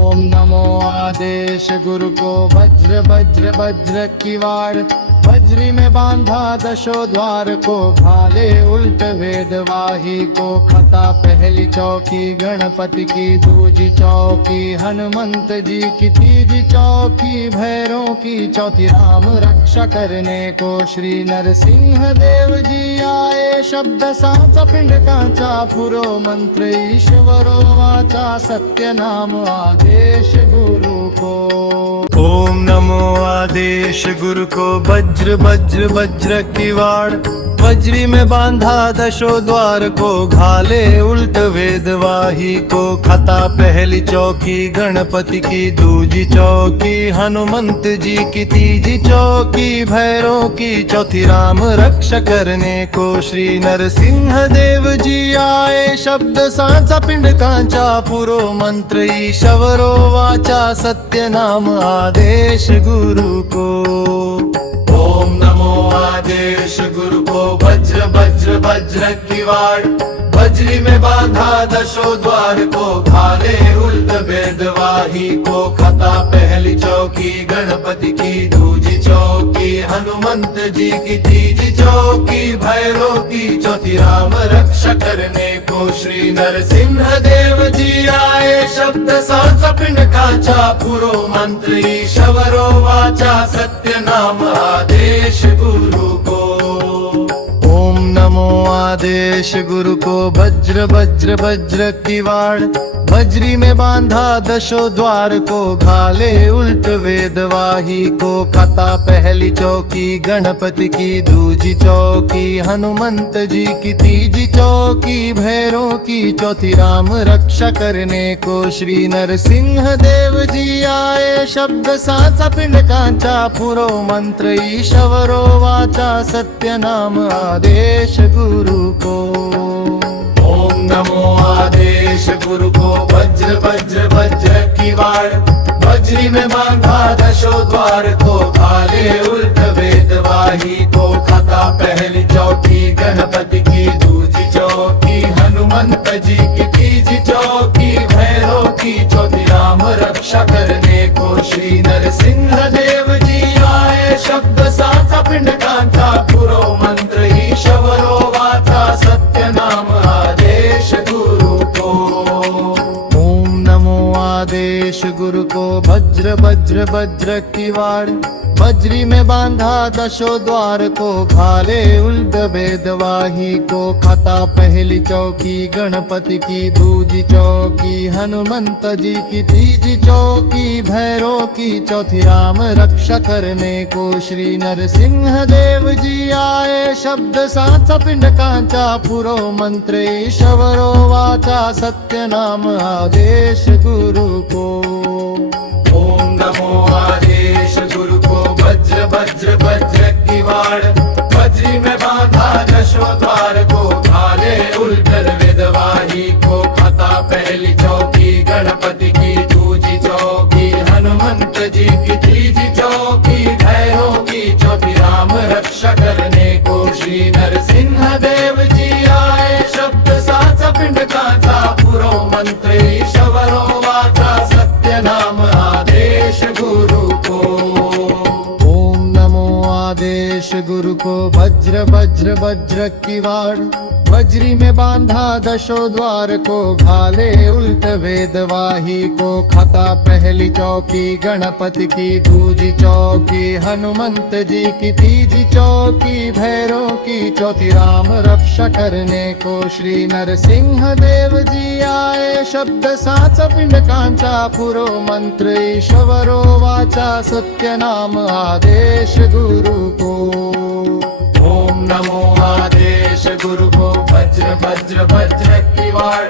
ओम नमो आदेश गुरु को। वज्र वज्र वज्र की वाड़, वज्री में बांधा दशो द्वार को, घाले उल्ट वेदवाही को। खाता पहली चौकी गणपति की, दूजी चौकी हनुमंत जी की, तीजी चौकी भैरव की, चौथी राम रक्षा करने को श्री नरसिंह देव जी आए। शब्द साचा पिंड कांचा पुरो मंत्र ईश्वरो वाचा, सत्य नाम आदेश गुरु को। ओम नमो आदेश गुरु को। वज्र वज्र वज्र की वाड़, वज्री में बांधा दशो द्वार को, घाले उल्ट वेदवाही को। खता पहली चौकी गणपति की, दूजी चौकी हनुमंत जी की, तीजी चौकी भैरों की, चौथी राम रक्षा करने को श्री नरसिंह देव जी आए। शब्द सांचा पिंड कांचा, पुरो मंत्र ईश्वरो वाचा, सत्य नाम आदेश गुरु को। ओम नमो आदेश गुरु को। वज्र वज्र वज्र की वाड़, वज्री में बांधा दशो द्वार को, घाले उल्ट वेदवाही को। खता पहली चौकी गणपति की, दूजी चौकी हनुमंत जी की, तीजी चौकी भैरों की, चौथी राम रक्षा करने को श्री नरसिंह देव जी आए। शब्द सांचा पिंड कांचा, पुरो मंत्र ईश्वरो वाचा, सत्य नाम आदेश गुरु को। ओम नमो आदेश गुरु को। वज्र वज्र वज्र की वाड़, वज्री में बांधा दशो द्वार को, घाले उल्ट वेदवाही को। खता पहली चौकी गणपति की, दूजी चौकी हनुमंत जी की, तीजी चौकी भैरों की, चौथी राम रक्षा करने को श्री नरसिंह देव जी आए। शब्द सांचा पिंड कांचा, पुरो मंत्र ईश्वरो वाचा, सत्य नाम आदेश गुरु को। ओम नमो आदेश गुरु को। वज्र वज्र वज्र की वाड़, वज्री में बांधा दशो द्वार को, घाले उल्ट वेदवाही को। खता पहली चौकी गणपति की, दूजी चौकी हनुमंत जी की, तीजी चौकी भैरों की, चौथी राम रक्षा करने को श्री नरसिंह देव जी आए। शब्द सांचा पिंड कांचा, पुरो मंत्र ईश्वरो वाचा, सत्य नाम आदेश गुरु को। ओम नमो आदेश गुरु को। वज्र वज्र वज्र की वाड़, वज्री में बांधा दशो द्वार को, घाले उल्ट वेदवाही को। खता पहली चौकी गणपति की, दूजी चौकी हनुमंत जी की, तीजी चौकी भैरों की, चौथी राम रक्षा करने को श्री नरसिंह देव जी आए। शब्द सांचा पिंड कांचा, पुरो मंत्र ईश्वरो वाचा, सत्य नाम आदेश गुरु को। ओम नमो आदेश गुरु को। वज्र वज्र वज्र की वाड़, वज्री में बांधा दशो द्वार को, घाले उल्ट वेदवाही को। खता पहली चौकी गणपति की, दूजी चौकी हनुमंत जी की, तीजी चौकी भैरों की, चौथी राम रक्षा करने को श्री नरसिंह देव जी आए। शब्द सांचा पिंड कांचा, पुरो मंत्र ईश्वरो वाचा, सत्य नाम आदेश गुरु को। ओम नमो आदेश गुरु को। वज्र वज्र वज्र की वाड़, वज्री में बांधा दशो द्वार को, घाले उल्ट वेदवाही को। खता पहली चौकी गणपति की, दूजी चौकी हनुमंत जी की, तीजी चौकी भैरों की, चौथी राम रक्षा करने को श्री नरसिंह देव जी आए। शब्द सांचा पिंड कांचा, पुरो मंत्र ईश्वरो वाचा, सत्य नाम आदेश गुरु को। ओम नमो आदेश गुरु को। वज्र वज्र वज्र की वाड़,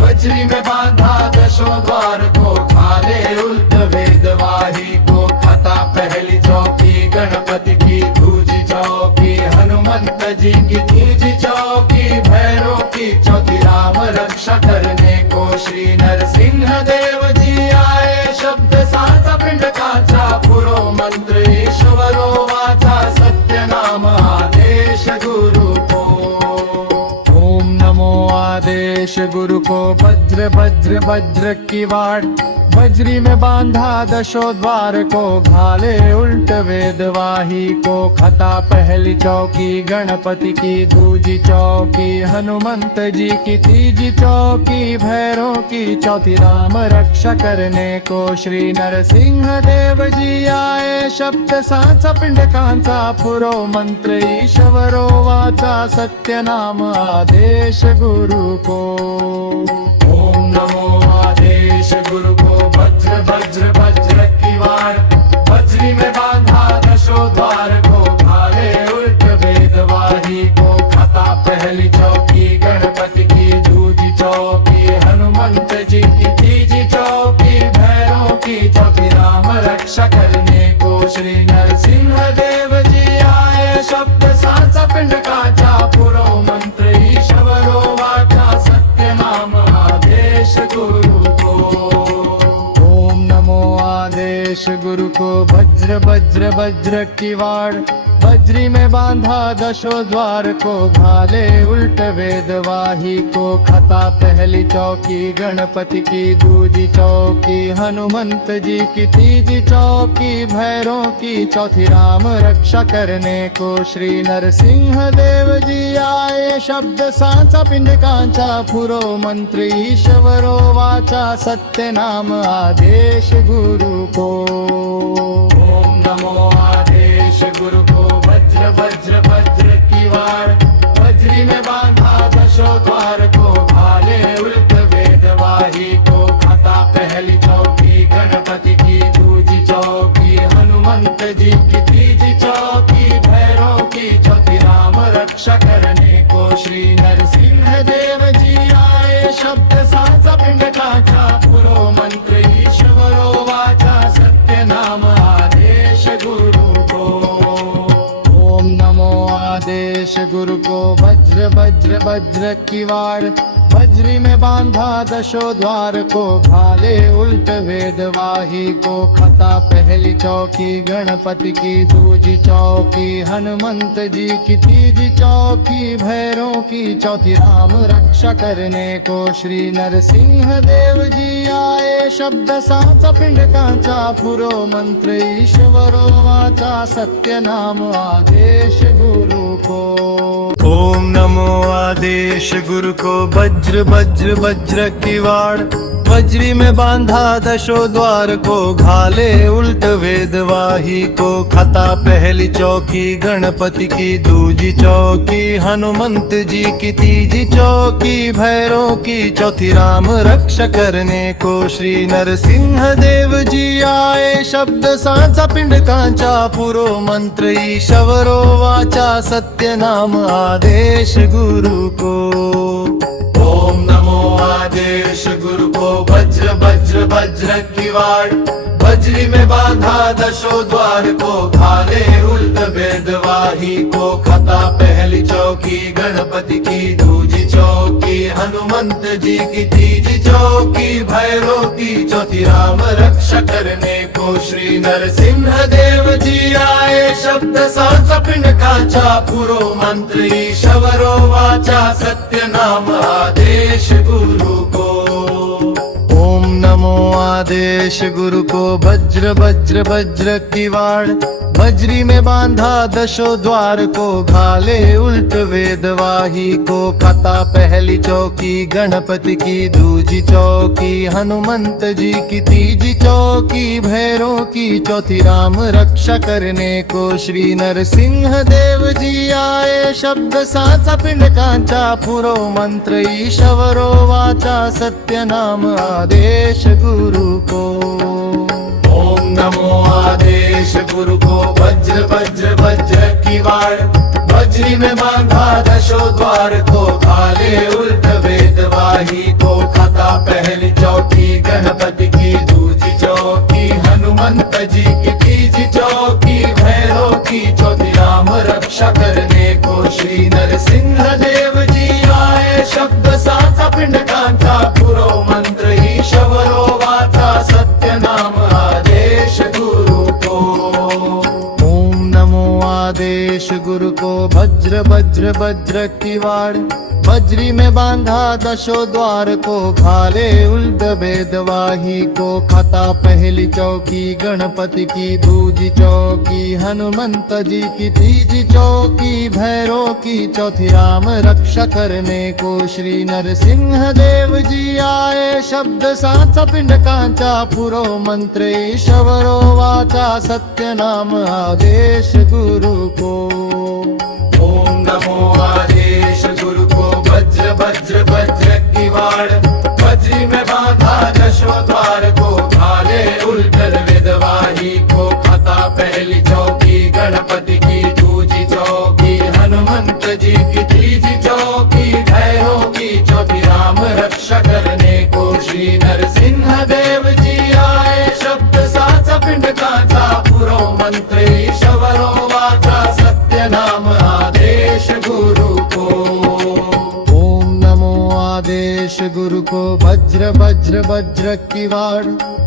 वज्री में बांधा दशो द्वार को, घाले उल्ट वेदवाही को। खता पहली चौकी गणपति की, दूजी चौकी हनुमंत जी की, तीजी चौकी भैरों की, चौथी राम रक्षा करने को श्री नरसिंह देव जी आए। शब्द सांचा पिंड कांचा, पुरो मंत्र ईश्वरो वाचा, सत्य नाम आदेश गुरु को। ओम नमो आदेश गुरु को। वज्र वज्र वज्र की वाड़, वज्री में बांधा दशो द्वार को, घाले उल्ट वेदवाही को। खता पहली चौकी गणपति की, दूजी चौकी हनुमंत जी की, तीजी चौकी भैरों की, चौथी राम रक्षा करने को श्री नरसिंह देव जी आए। शब्द सांचा पिंड कांचा, पुरो मंत्र ईश्वरो वाचा, सत्य नाम आदेश गुरु को। ओम नमो आदेश गुरु को। वज्र वज्र वज्र की वाड़, वज्री में बांधा दशो द्वार को, घाले उल्ट वेदवाही को। आदेश गुरु को वज्र वज्र वज्र की वाड़, वज्री में बांधा दशो द्वार को, भाले उल्ट वेद वाही को, खता पहली चौकी गणपति की, दूजी चौकी हनुमंत जी की, तीजी चौकी भैरों की, चौथी राम रक्षा करने को श्री नरसिंह देव जी आए। शब्द सांचा पिंड कांचा पुरो मंत्र ईश्वरो वाचा, सत्य नाम आदेश गुरु को। ओम नमो आदेश गुरु को वज्र वज्र वज्र की वाड़, वज्री में बांधा दशो द्वार को, भाले उल्ट वेद वाही को, खता पहली चौकी गणपति की, दूजी चौकी हनुमंत जी की, तीजी चौकी भैरों की, चौथी राम रक्षा करने को श्री नरसिंह देव जी आए। शब्द सांचा पिंड कांचा पुरो मंत्र ईश्वरो वाचा, सत्य नाम आदेश गुरु को। ओम नमो आदेश गुरु को वज्र वज्र वज्र की वाड़, वज्री में बांधा दशो द्वार को, भाले उल्ट वेद वाही को, खता पहली चौकी गणपति की, दूजी चौकी हनुमंत जी की, तीजी चौकी भैरों की, चौथी राम रक्षा करने को श्री नरसिंह देव जी आए। शब्द सांचा पिंड कांचा पुरो मंत्र ईश्वरो वाचा, सत्य नाम आदेश गुरु को। ओम नमो आदेश गुरु को वज्र वज्र वज्र की वाड़, वज्री में बांधा दशो द्वार को, घाले उल्ट वेद वाही को, खता पहली चौकी गणपति की, दूजी चौकी हनुमंत जी की, तीजी चौकी भैरों की, चौथी राम रक्षा करने को श्री नरसिंह देव जी आए। शब्द सांचा पिंड कांचा पुरो मंत्र ईश्वरो वाचा, सत्य नाम आदेश गुरु को। ओम नमो आदेश गुरु को वज्र वज्र वज्र की वाड़, वज्री में बांधा दशो द्वार को, भाले उल्ट वेद वाही को, खता पहली चौकी गणपति की, दूजी चौकी हनुमंत जी की, तीजी चौकी भैरों की, चौथी राम रक्षा करने को श्री नरसिंह देव जी आए। शब्द सांचा पिंड कांचा पुरो मंत्र ईश्वरो वाचा, सत्य नाम आदेश गुरु को। ओम नमो आदेश गुरु को वज्र वज्र वज्र की वाड़, वज्री में बांधा दशो द्वार को, घाले उल्ट वेद वाही को, खता पहली चौकी गणपति की, दूजी चौकी हनुमंत जी की, तीजी चौकी भैरों की, चौथी राम रक्षा करने को श्री नरसिंह देव जी आए। शब्द सांचा पिंड कांचा पुरो मंत्र ईश्वरो वाचा, सत्य नाम आदेश गुरु को। ओम नमो आदेश गुरु को वज्र वज्र वज्र की वाड़, वज्री में बांधा दशो द्वार को, भाले उल्ट वेद वाही को, खता पहली चौकी गणपति की, दूजी चौकी हनुमंत जी की, तीजी चौकी भैरों की, चौथी राम रक्षा करने को श्री नरसिंह देव जी आए। शब्द सांचा पिंड कांचा पुरो मंत्र ईश्वरो वाचा, सत्य नाम आदेश गुरु को। ओम नमो आदेश गुरु को वज्र वज्र वज्र की वाड़, वज्री में बांधा दशो द्वार को, घाले उल्ट वेद वाही को, खता पहली चौकी गणपति की, दूजी चौकी हनुमंत जी की, तीजी चौकी भैरों की, चौथी राम रक्षा करने को श्री नरसिंह देव जी आए। शब्द सांचा पिंड कांचा पुरो मंत्र ईश्वरो वाचा, सत्य नाम आदेश गुरु को। ओम नमो आदेश गुरु को वज्र वज्र वज्र की वाड़, वज्री में बांधा दशो द्वार को, भाले उल्ट वेद वाही को, खता पहली चौकी गणपति की, दूजी चौकी हनुमंत जी की, तीजी चौकी भैरों की, चौथी राम रक्षा करने को श्री नरसिंह देव जी आए। शब्द सांचा पिंड कांचा पुरो मंत्र ईश्वरो वाचा, सत्य नाम आदेश गुरु को। ओम नमो आदेश गुरु को वज्र वज्र वज्र वज्र की वाड़,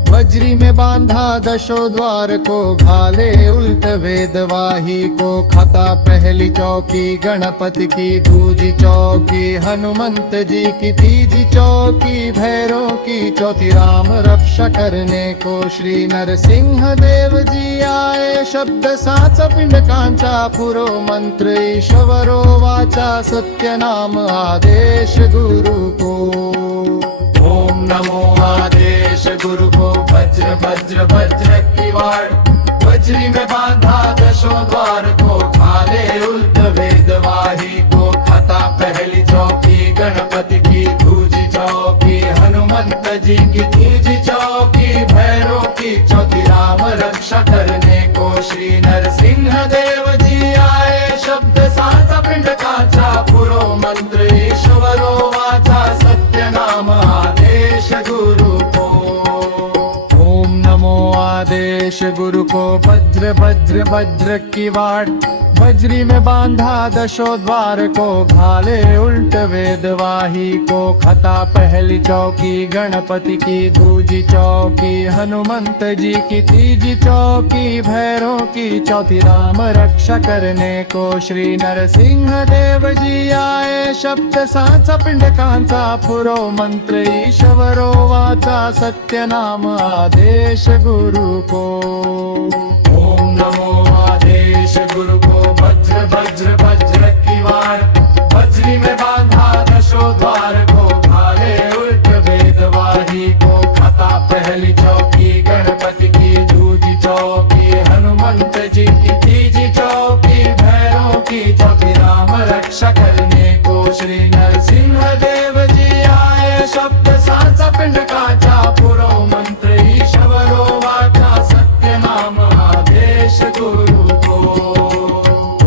वज्री में बांधा दशो द्वार को, घाले उल्ट वेदवाही को। खता पहली चौकी गणपति की, दूजी चौकी हनुमंत जी की, तीजी चौकी भैरव की, चौथी राम रक्षा करने को श्री नरसिंह देव जी आए। शब्द साच पिंड कांचा पुरो मंत्र ईश्वरो वाचा, सत्य नाम आदेश गुरु को। ओम नमो आदेश गुरु को। वज्र वज्र वज्र की वाड़, वज्री में बांधा दशो द्वार को, घाले उल्ट वेदवाही को। खता पहली चौकी गणपति की, दूजी चौकी हनुमंत जी की, तीजी चौकी भैरव की, चौथी राम रक्षा करने को श्री नरसिंह देव जी आए। शब्द साचा पिंड काचा पुरो मंत्र ईश्वरो वाचा, सत्य नाम आदेश गुरु को। ओम नमो आदेश गुरु को। वज्र वज्र वज्र की वाड़, वज्री में बांधा दशो द्वार को, घाले उल्ट वेदवाही को। खता पहली चौकी गणपति की, दूजी चौकी हनुमंत जी की, तीजी चौकी भैरव की, चौथी राम रक्षा करने को श्री नरसिंह देव जी आए। शब्द साचा पिंड कांचा पुरो मंत्र ईश्वरो वाचा, सत्य नाम आदेश गुरु को। ओम नमो आदेश गुरु को। वज्र वज्र वज्र की वाड़, वज्री में बांधा दशो द्वार को, घाले उल्ट वेदवाही को। खता पहली चौकी गणपति की, दूजी चौकी हनुमंत जी की, तीजी चौकी भैरव की, चौथी राम रक्षा करने को श्री नरसिंह देव जी आए। शब्द साचा पिंड काचा पुरो मंत्र ईश्वरो वाचा, सत्य नाम आदेश गुरु को।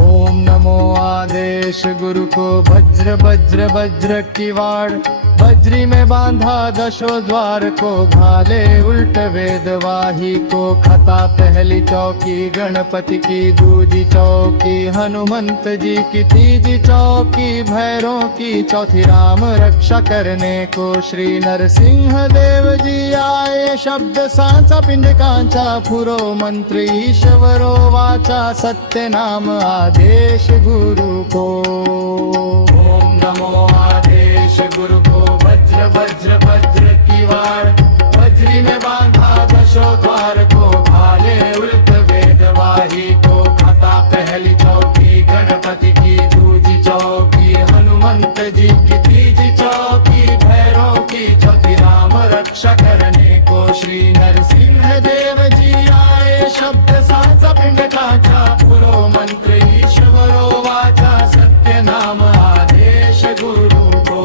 ओम नमो आदेश गुरु को। वज्र वज्र वज्र की वाड़, वज्री में बांधा दशो द्वार को, घाले उल्ट वेदवाही को। खता पहली चौकी गणपति की, दूजी चौकी हनुमंत जी की, तीजी चौकी भैरव की, चौथी राम रक्षा करने को श्री नरसिंह देव जी आए। शब्द साचा पिंड कांचा पुरो मंत्र ईश्वरो वाचा, सत्य नाम आदेश गुरु को। ओम नमो आदेश गुरु को। वज्र वज्र वज्र की वाड़, वज्री में बांधा दशो द्वार को, घाले उल्ट वेदवाही को। खता पहली चौकी गणपति की, दूजी चौकी हनुमंत जी की, तीजी चौकी भैरव की, चौथी राम रक्षा करने को श्री नरसिंह देव जी आए। शब्द साचा पिंड काचा पुरो मंत्र ईश्वरो वाचा, सत्य नाम आदेश गुरु को।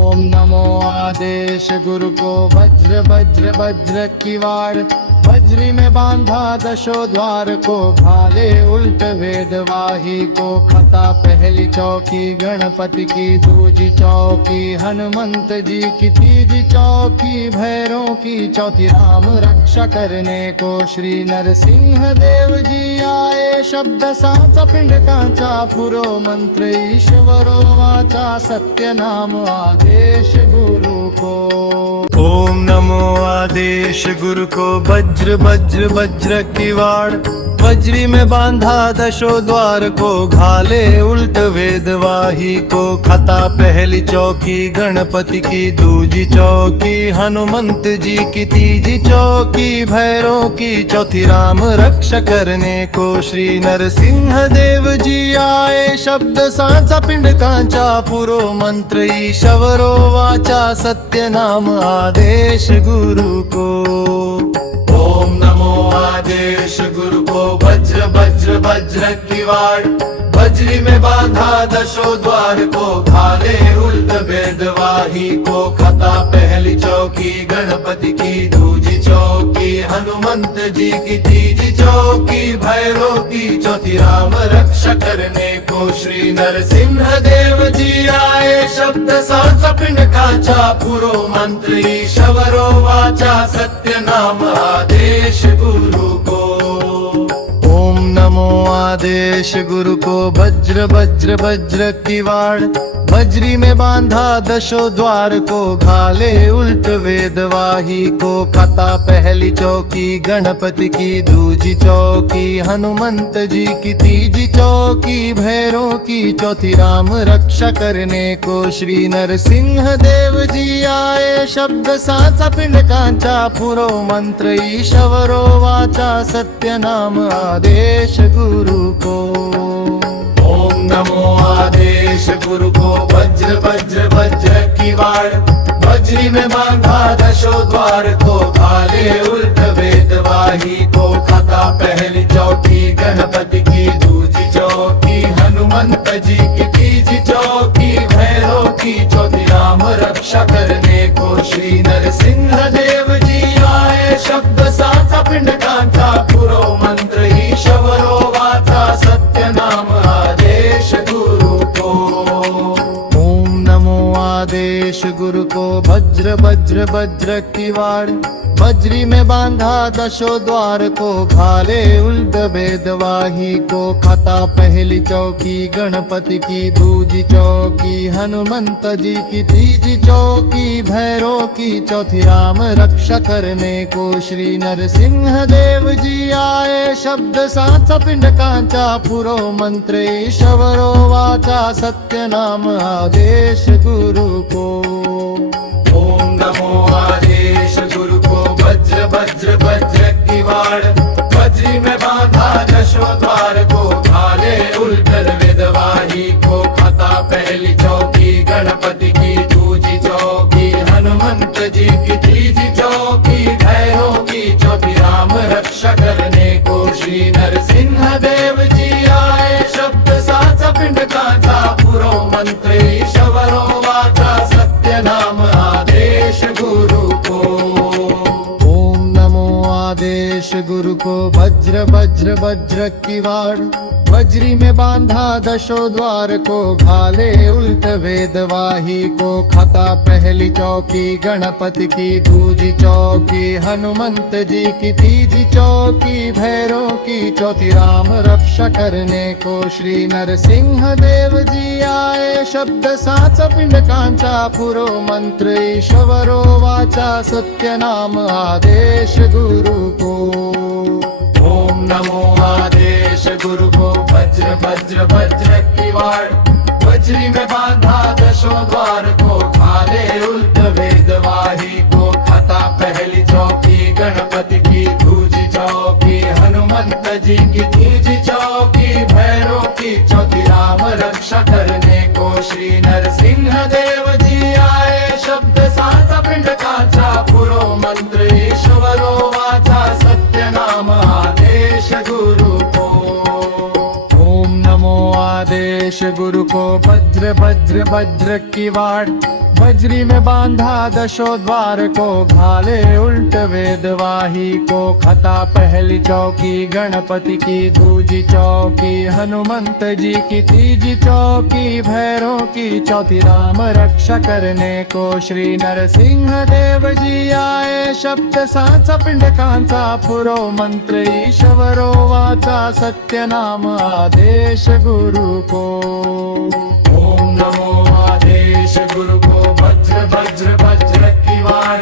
ओम नमो आदेश गुरु को। वज्र वज्र वज्र की वाड़, वज्री में बांधा दशो द्वार को, घाले उल्ट वेदवाही को। खता पहली चौकी गणपति की, दूजी चौकी हनुमंत जी की, तीजी चौकी भैरव की, चौथी राम रक्षा करने को श्री नरसिंह देव जी आए। शब्द साचा पिंड कांचा पुरो मंत्र ईश्वरो वाचा, सत्य नाम आदेश गुरु को। ओम नमो आदेश गुरु को। वज्र वज्र वज्र की वाड़, वज्री में बांधा दशो द्वार को, घाले उल्ट वेदवाही को। खता पहली चौकी गणपति की, दूजी चौकी हनुमंत जी की, तीजी चौकी भैरव की, चौथी राम रक्षा करने को श्री नरसिंह देव जी आए। शब्द साचा पिंड कांचा पुरो मंत्र ईश्वरो वाचा, सत्य नाम आदेश गुरु को। ओम नमो आदेश गुरु को। वज्र वज्र वज्र की वाड़, वज्री में बांधा दशो द्वार को, घाले उल्ट वेदवाही को। खता पहली चौकी गणपति की, दूजी चौकी हनुमंत जी की, तीजी चौकी भैरव की, चौथी राम रक्षा करने को श्री नरसिंह देव जी आए। शब्द साचा पिंड काचा पुरो मंत्र ईश्वरो वाचा, सत्य नाम आदेश गुरु को। ओम नमो नमो आदेश गुरु को वज्र वज्र वज्र की वाड़, वज्री में बांधा दशो द्वार को, घाले उल्ट वेदवाही को, खाता पहली चौकी गणपति की, दूजी चौकी हनुमंत जी की, तीजी चौकी भैरों की, चौथी राम रक्षा करने को श्री नरसिंह देव जी आए। शब्द साचा पिंड कांचा पुरो मंत्र ईश्वरो वाचा, सत्य नाम आदेश गुरु को। ओम नमो आदेश गुरु को वज्र वज्र वज्र की वाड़, वज्री में बांधा दशो द्वार को, घाले उल्ट वेदवाही को, खाता पहली चौकी गणपति की, दूजी चौकी हनुमंत जी की, तीजी चौकी भैरव की, चौथी राम रक्षा करने को श्री नरसिंह देव जी आए। शब्द साचा पिंड कांचा पुरो मंत्र ईश्वरो वाचा, सत्य नाम आदेश गुरु को। ओम नमो आदेश गुरु को वज्र वज्र वज्र की वाड़, वज्री में बांधा दशो द्वार को, घाले उल्ट वेदवाही को, खाता पहली चौकी गणपति की, दूजी चौकी हनुमंत जी की, तीजी चौकी भैरव की, चौथी राम रक्षा करने को श्री नरसिंह देव जी आए। शब्द साचा पिंड कांचा पुरो मंत्र ईश्वरो वाचा, सत्य नाम आदेश गुरु को। ओम नमो आदेश गुरु को वज्र वज्र वज्र की वाड़, वज्री में बांधा दशो द्वार को, घाले उल्ट वेदवाही को, खाता पहली चौकी गणपति की, दूजी चौकी हनुमंत जी की, तीजी चौकी भैरव की, चौथी राम रक्षा करने को श्री नरसिंह देव जी आए। शब्द साचा पिंड कांचा पुरो मंत्र ईश्वरो वाचा, सत्य नाम आदेश गुरु को। ओम नमो आदेश गुरु को वज्र वज्र वज्र की वाड़, वज्री में बांधा दशो द्वार को, घाले उल्ट वेदवाही को, खाता पहली चौकी गणपति की, दूजी चौकी हनुमंत जी की, तीजी चौकी भैरव की, चौथी राम रक्षा करने को श्री नरसिंह देव जी आए। शब्द साचा पिंड कांचा पुरो मंत्र ईश्वरो वाचा, सत्य नाम आदेश गुरु को। ओम नमो आदेश गुरु को वज्र वज्र वज्र की वाड़, वज्री में बांधा दशो द्वार को, घाले उल्ट वेदवाही को, खाता पहली चौकी गणपति की, दूजी चौकी हनुमंत जी की, तीजी चौकी भैरव की, चौथी राम रक्षा करने को श्री नरसिंह देव जी आए। शब्द साचा पिंड कांचा पुरो मंत्र ईश्वरो वाचा, सत्य नाम आदेश गुरु को। ओम नमो आदेश गुरु को वज्र वज्र वज्र की वाड़, वज्री में बांधा दशो द्वार को, घाले उल्ट वेदवाही को, खाता पहली चौकी गणपति की, दूजी चौकी हनुमंत जी की, तीजी चौकी भैरव की, चौथी राम रक्षा करने को श्री नरसिंह देव जी आए। शब्द साचा पिंड कांचा पुरो मंत्र ईश्वरो वाचा, सत्य नाम आदेश गुरु को। ओम नमो आदेश गुरु को वज्र वज्र वज्र की वाड़,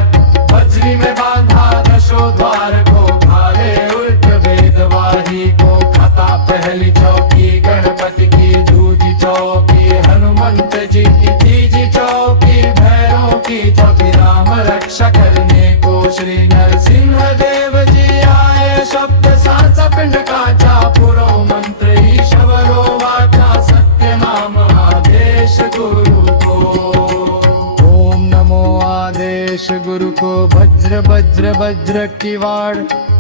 वज्री में बांधा दशो द्वार को, घाले उल्ट वेदवाही को, खाता पहली चौकी गणपति की, दूजी चौकी हनुमंत जी की, तीजी चौकी भैरव की, चौथी राम रक्षा करने को श्री नरसिंह देव जी आए। शब्द साचा पिंड कांचा पुरो मंत्र ईश्वरो वाचा, सत्य नाम आदेश गुरु को। ओम नमो आदेश गुरु को वज्र वज्र वज्र की वाड़,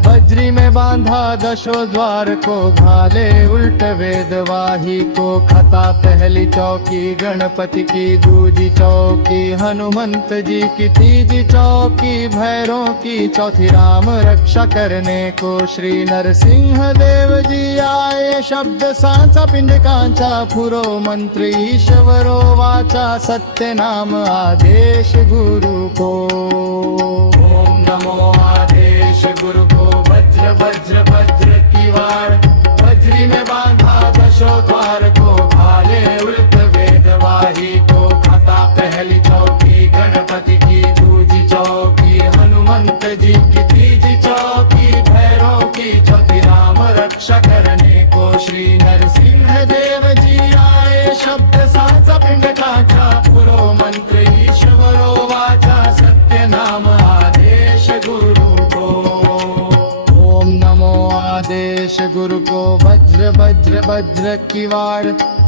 वज्री में बांधा दशो द्वार को, घाले उल्ट वेदवाही को, खाता पहली चौकी गणपति की, दूजी चौकी हनुमंत जी की, तीजी चौकी भैरव की, चौथी राम रक्षा करने को श्री नरसिंह देव जी आए। शब्द साचा पिंड कांचा पुरो मंत्र ईश्वरो वाचा, सत्य नाम आदेश गुरु को। ओम नमो आदेश गुरु को वज्र वज्र वज्र की वाड़, वज्री जी की तीजी चौकी भैरों की चौथी राम रक्षा करने को श्री नरसिंह देव जी आए शब्द साचा पिंड काचा पुरो मंत्र ईश्वरो वाचा सत्य नाम आदेश गुरु को। ओम नमो आदेश गुरु को वज्र वज्र वज्र की वाड़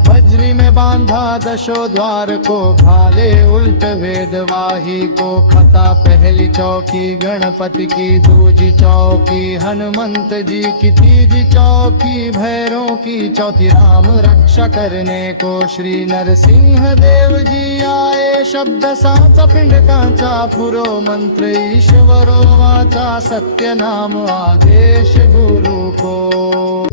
वज्री में बांधा दशो द्वार को भाले उल्ट वेदवाही को खता पहली चौकी गणपति की दूजी चौकी हनुमंत जी की तीजी चौकी भैरों की चौथी राम रक्षा करने को श्री नरसिंह देव जी आए शब्द साचा पिंड कांचा पुरो मंत्र ईश्वरो वाचा सत्य नाम आदेश गुरु को।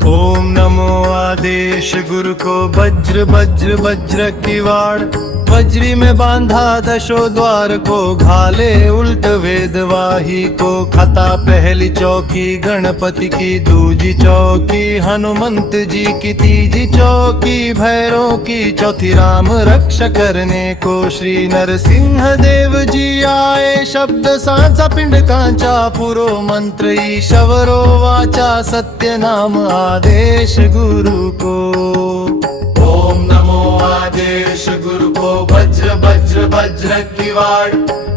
ओम नमो आदेश गुरु को वज्र वज्र वज्र की वाड़ वज्री में बांधा दशो द्वार को घाले उल्ट वेदवाही को खता पहली चौकी गणपति की दूजी चौकी हनुमंत जी की तीजी चौकी भैरों की चौथी राम रक्षा करने को श्री नरसिंह देव जी आए शब्द सांचा पिंड कांचा पुरो मंत्र ईश्वरो वाचा सत्य नाम आदेश गुरु को। ओम नमो आदेश गुरु को वज्र वज्र वज्र की वाड़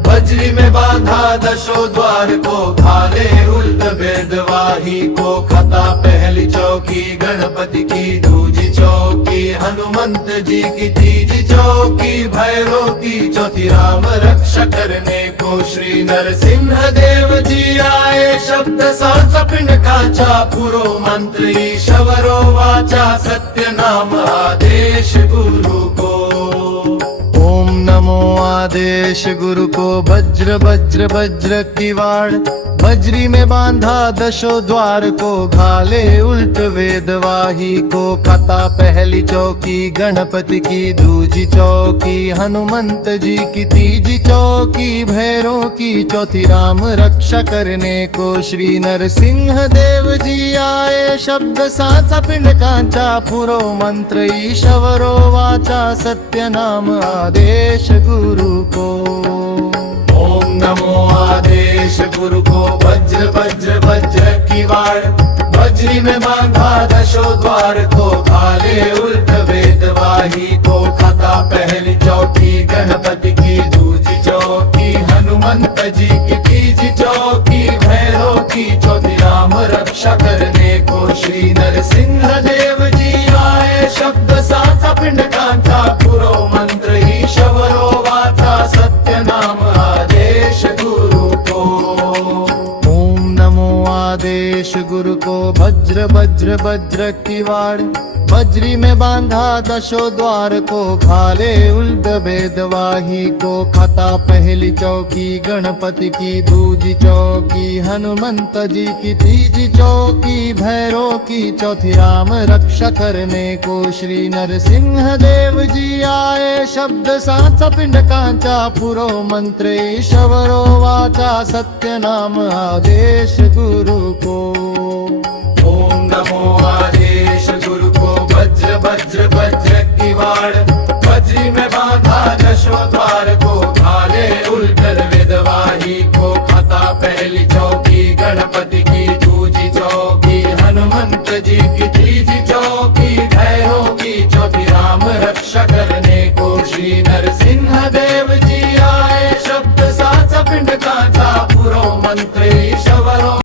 वज्री में बांधा दशो द्वार को घाले उल्ट वेदवाही को खता पहली चौकी गणपति की दूजी चौकी हनुमंत जी की तीजी चौकी भैरों की चौथी राम रक्षा करने को श्री नरसिंह देव जी आए शब्द सांचा पिंड काचा पुरो मंत्र ईश्वरो वाचा सत्य नाम आदेश गुरु को। ओम नमो आदेश गुरु को वज्र वज्र वज्र की वाड़ वज्री में बांधा दशो द्वार को घाले उल्ट वेदवाही को खता पहली चौकी गणपति की दूजी चौकी हनुमंत जी की तीजी चौकी भैरों की चौथी राम रक्षा करने को श्री नरसिंह देव जी आए शब्द सांचा पिंड कांचा पुरो मंत्र ईश्वरो वाचा सत्य नाम आदेश गुरु को। ओम नमो आदेश गुरु को वज्र वज्र वज्र की वाड़ वज्री में बांधा दशो द्वार को घाले उल्ट वेदवाही को खता पहली चौकी गणपति की दूजी चौकी हनुमंत जी की तीजी चौकी भैरों की चौथी राम रक्षा करने को श्री नरसिंह देव जी आए शब्द सांचा पिंड कांचा पुरो मंत्र ईश्वरो वाचा सत्य नाम आदेश गुरु को। ओम नमो आदेश गुरु को वज्र वज्र वज्र की वाड़ वज्री में बांधा दशो द्वार को घाले उल्ट वेदवाही को खता पहली चौकी गणपति की दूजी चौकी हनुमंत जी की तीजी चौकी भैरों की चौथी राम रक्षा करने को श्री नरसिंह देव जी आए शब्द सांचा पिंड कांचा पुरो मंत्र ईश्वरो वाचा सत्य नाम आदेश गुरु को। ओम नमो आदेश गुरु को वज्र वज्र वज्र की वाड़ वज्री में बांधा दशो द्वार को घाले उल्ट वेदवाही को खता पहली चौकी गणपति की दूजी चौकी हनुमंत जी की तीजी चौकी भैरों की चौथी राम रक्षा कर